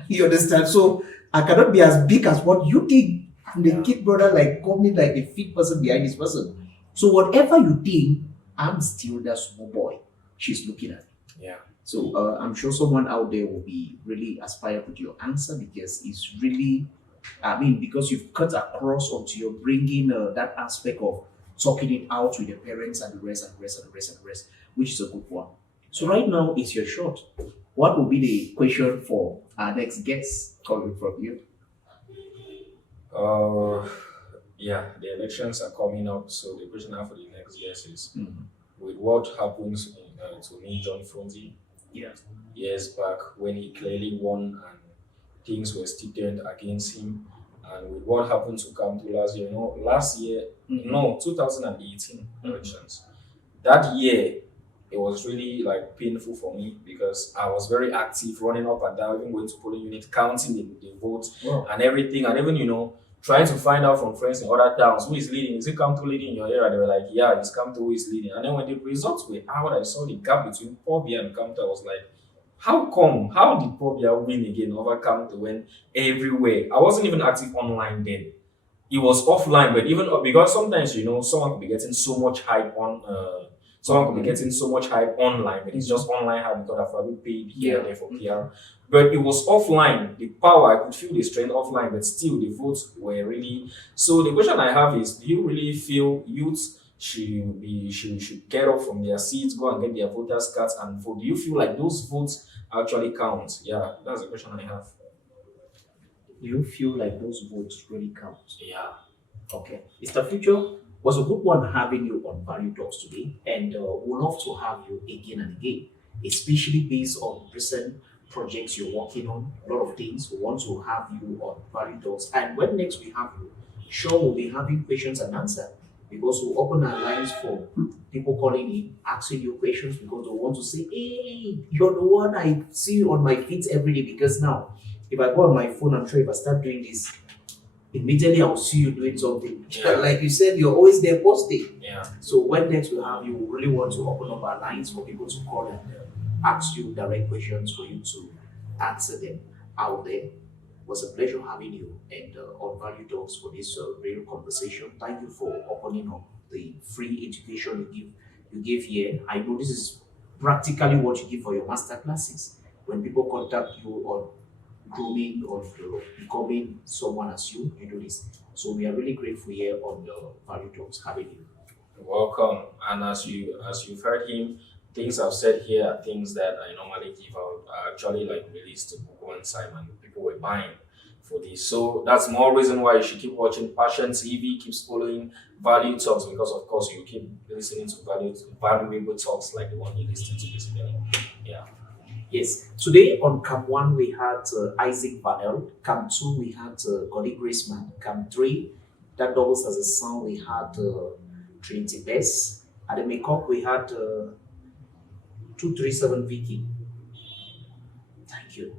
You understand? So I cannot be as big as what you think. I'm the kid brother, like call me like the fit person behind this person. So whatever you think, I'm still that small boy she's looking at. Yeah. So I'm sure someone out there will be really aspired with your answer because it's really, I mean, because you've cut across onto your bringing that aspect of talking it out with the parents and the rest and the rest and the rest and the rest, which is a good one. So right now is your shot. What will be the question for our next guest coming from you? Yeah, the elections are coming up, so the question I have for the next guest is Mhm. with what happens to me, John Fronzi, Yeah. years back when he clearly won and things were still turned against him. And with what happened to Kamto last year, last year, no, 2018 elections, that year, it was really like painful for me because I was very active, running up and down, even going to polling unit, counting the votes and everything, and even trying to find out from friends in other towns who is leading. Is it Kamto leading in your area? They were like, yeah, it's Kamto who is leading. And then when the results were out, I saw the gap between Pobia and Kamto. I was like, how come? How did Pobia win again over Kamto when everywhere? I wasn't even active online then. It was offline, but even because sometimes someone could be getting so much hype on someone could be getting so much hype online, but it's just online hype because I've probably paid here and there for PR. But it was offline. The power, I could feel the strength offline, but still the votes were really. So the question I have is: do you really feel youth should get up from their seats, go and get their voters cards and vote? Do you feel like those votes actually count? Yeah, that's the question I have. Do you feel like those votes really count? Yeah. Okay. Mr. Future, was a good one having you on Value Talks today, and we'd love to have you again and again, especially based on recent projects you're working on, a lot of things. We want to have you on Value Talks, and when next we have you, sure we'll be having questions and answer because we'll open our lines for people calling in, asking you questions because they want to say, hey, you're the one I see on my feet every day. Because now, if I go on my phone, I'm sure if I start doing this, immediately I'll see you doing something. Yeah. Like you said, you're always there posting. Yeah. So when next we have you, we really want to open up our lines for people to call and ask you direct questions for you to answer them out there. It was a pleasure having you and on Value Talks for this real conversation. Thank you for opening up the free education you give here. I know this is practically what you give for your master classes. When people contact you on grooming or becoming someone as you do this. So we are really grateful here on the Value Talks having you. You're welcome. And as you've heard him, things I've said here are things that I normally give out. I actually like released the book one time and people were buying for this. So that's more reason why you should keep watching Passion TV, keeps following Value Talks because of course you keep listening to valuable talks like the one you listened to this morning. Yeah. Yes. Today on Cam 1, we had Isaac Vanel. Cam 2, we had Goddy Graceman. Cam 3, that doubles as a son, we had Trinity Bess. At the makeup, we had 237 Vicky. Thank you.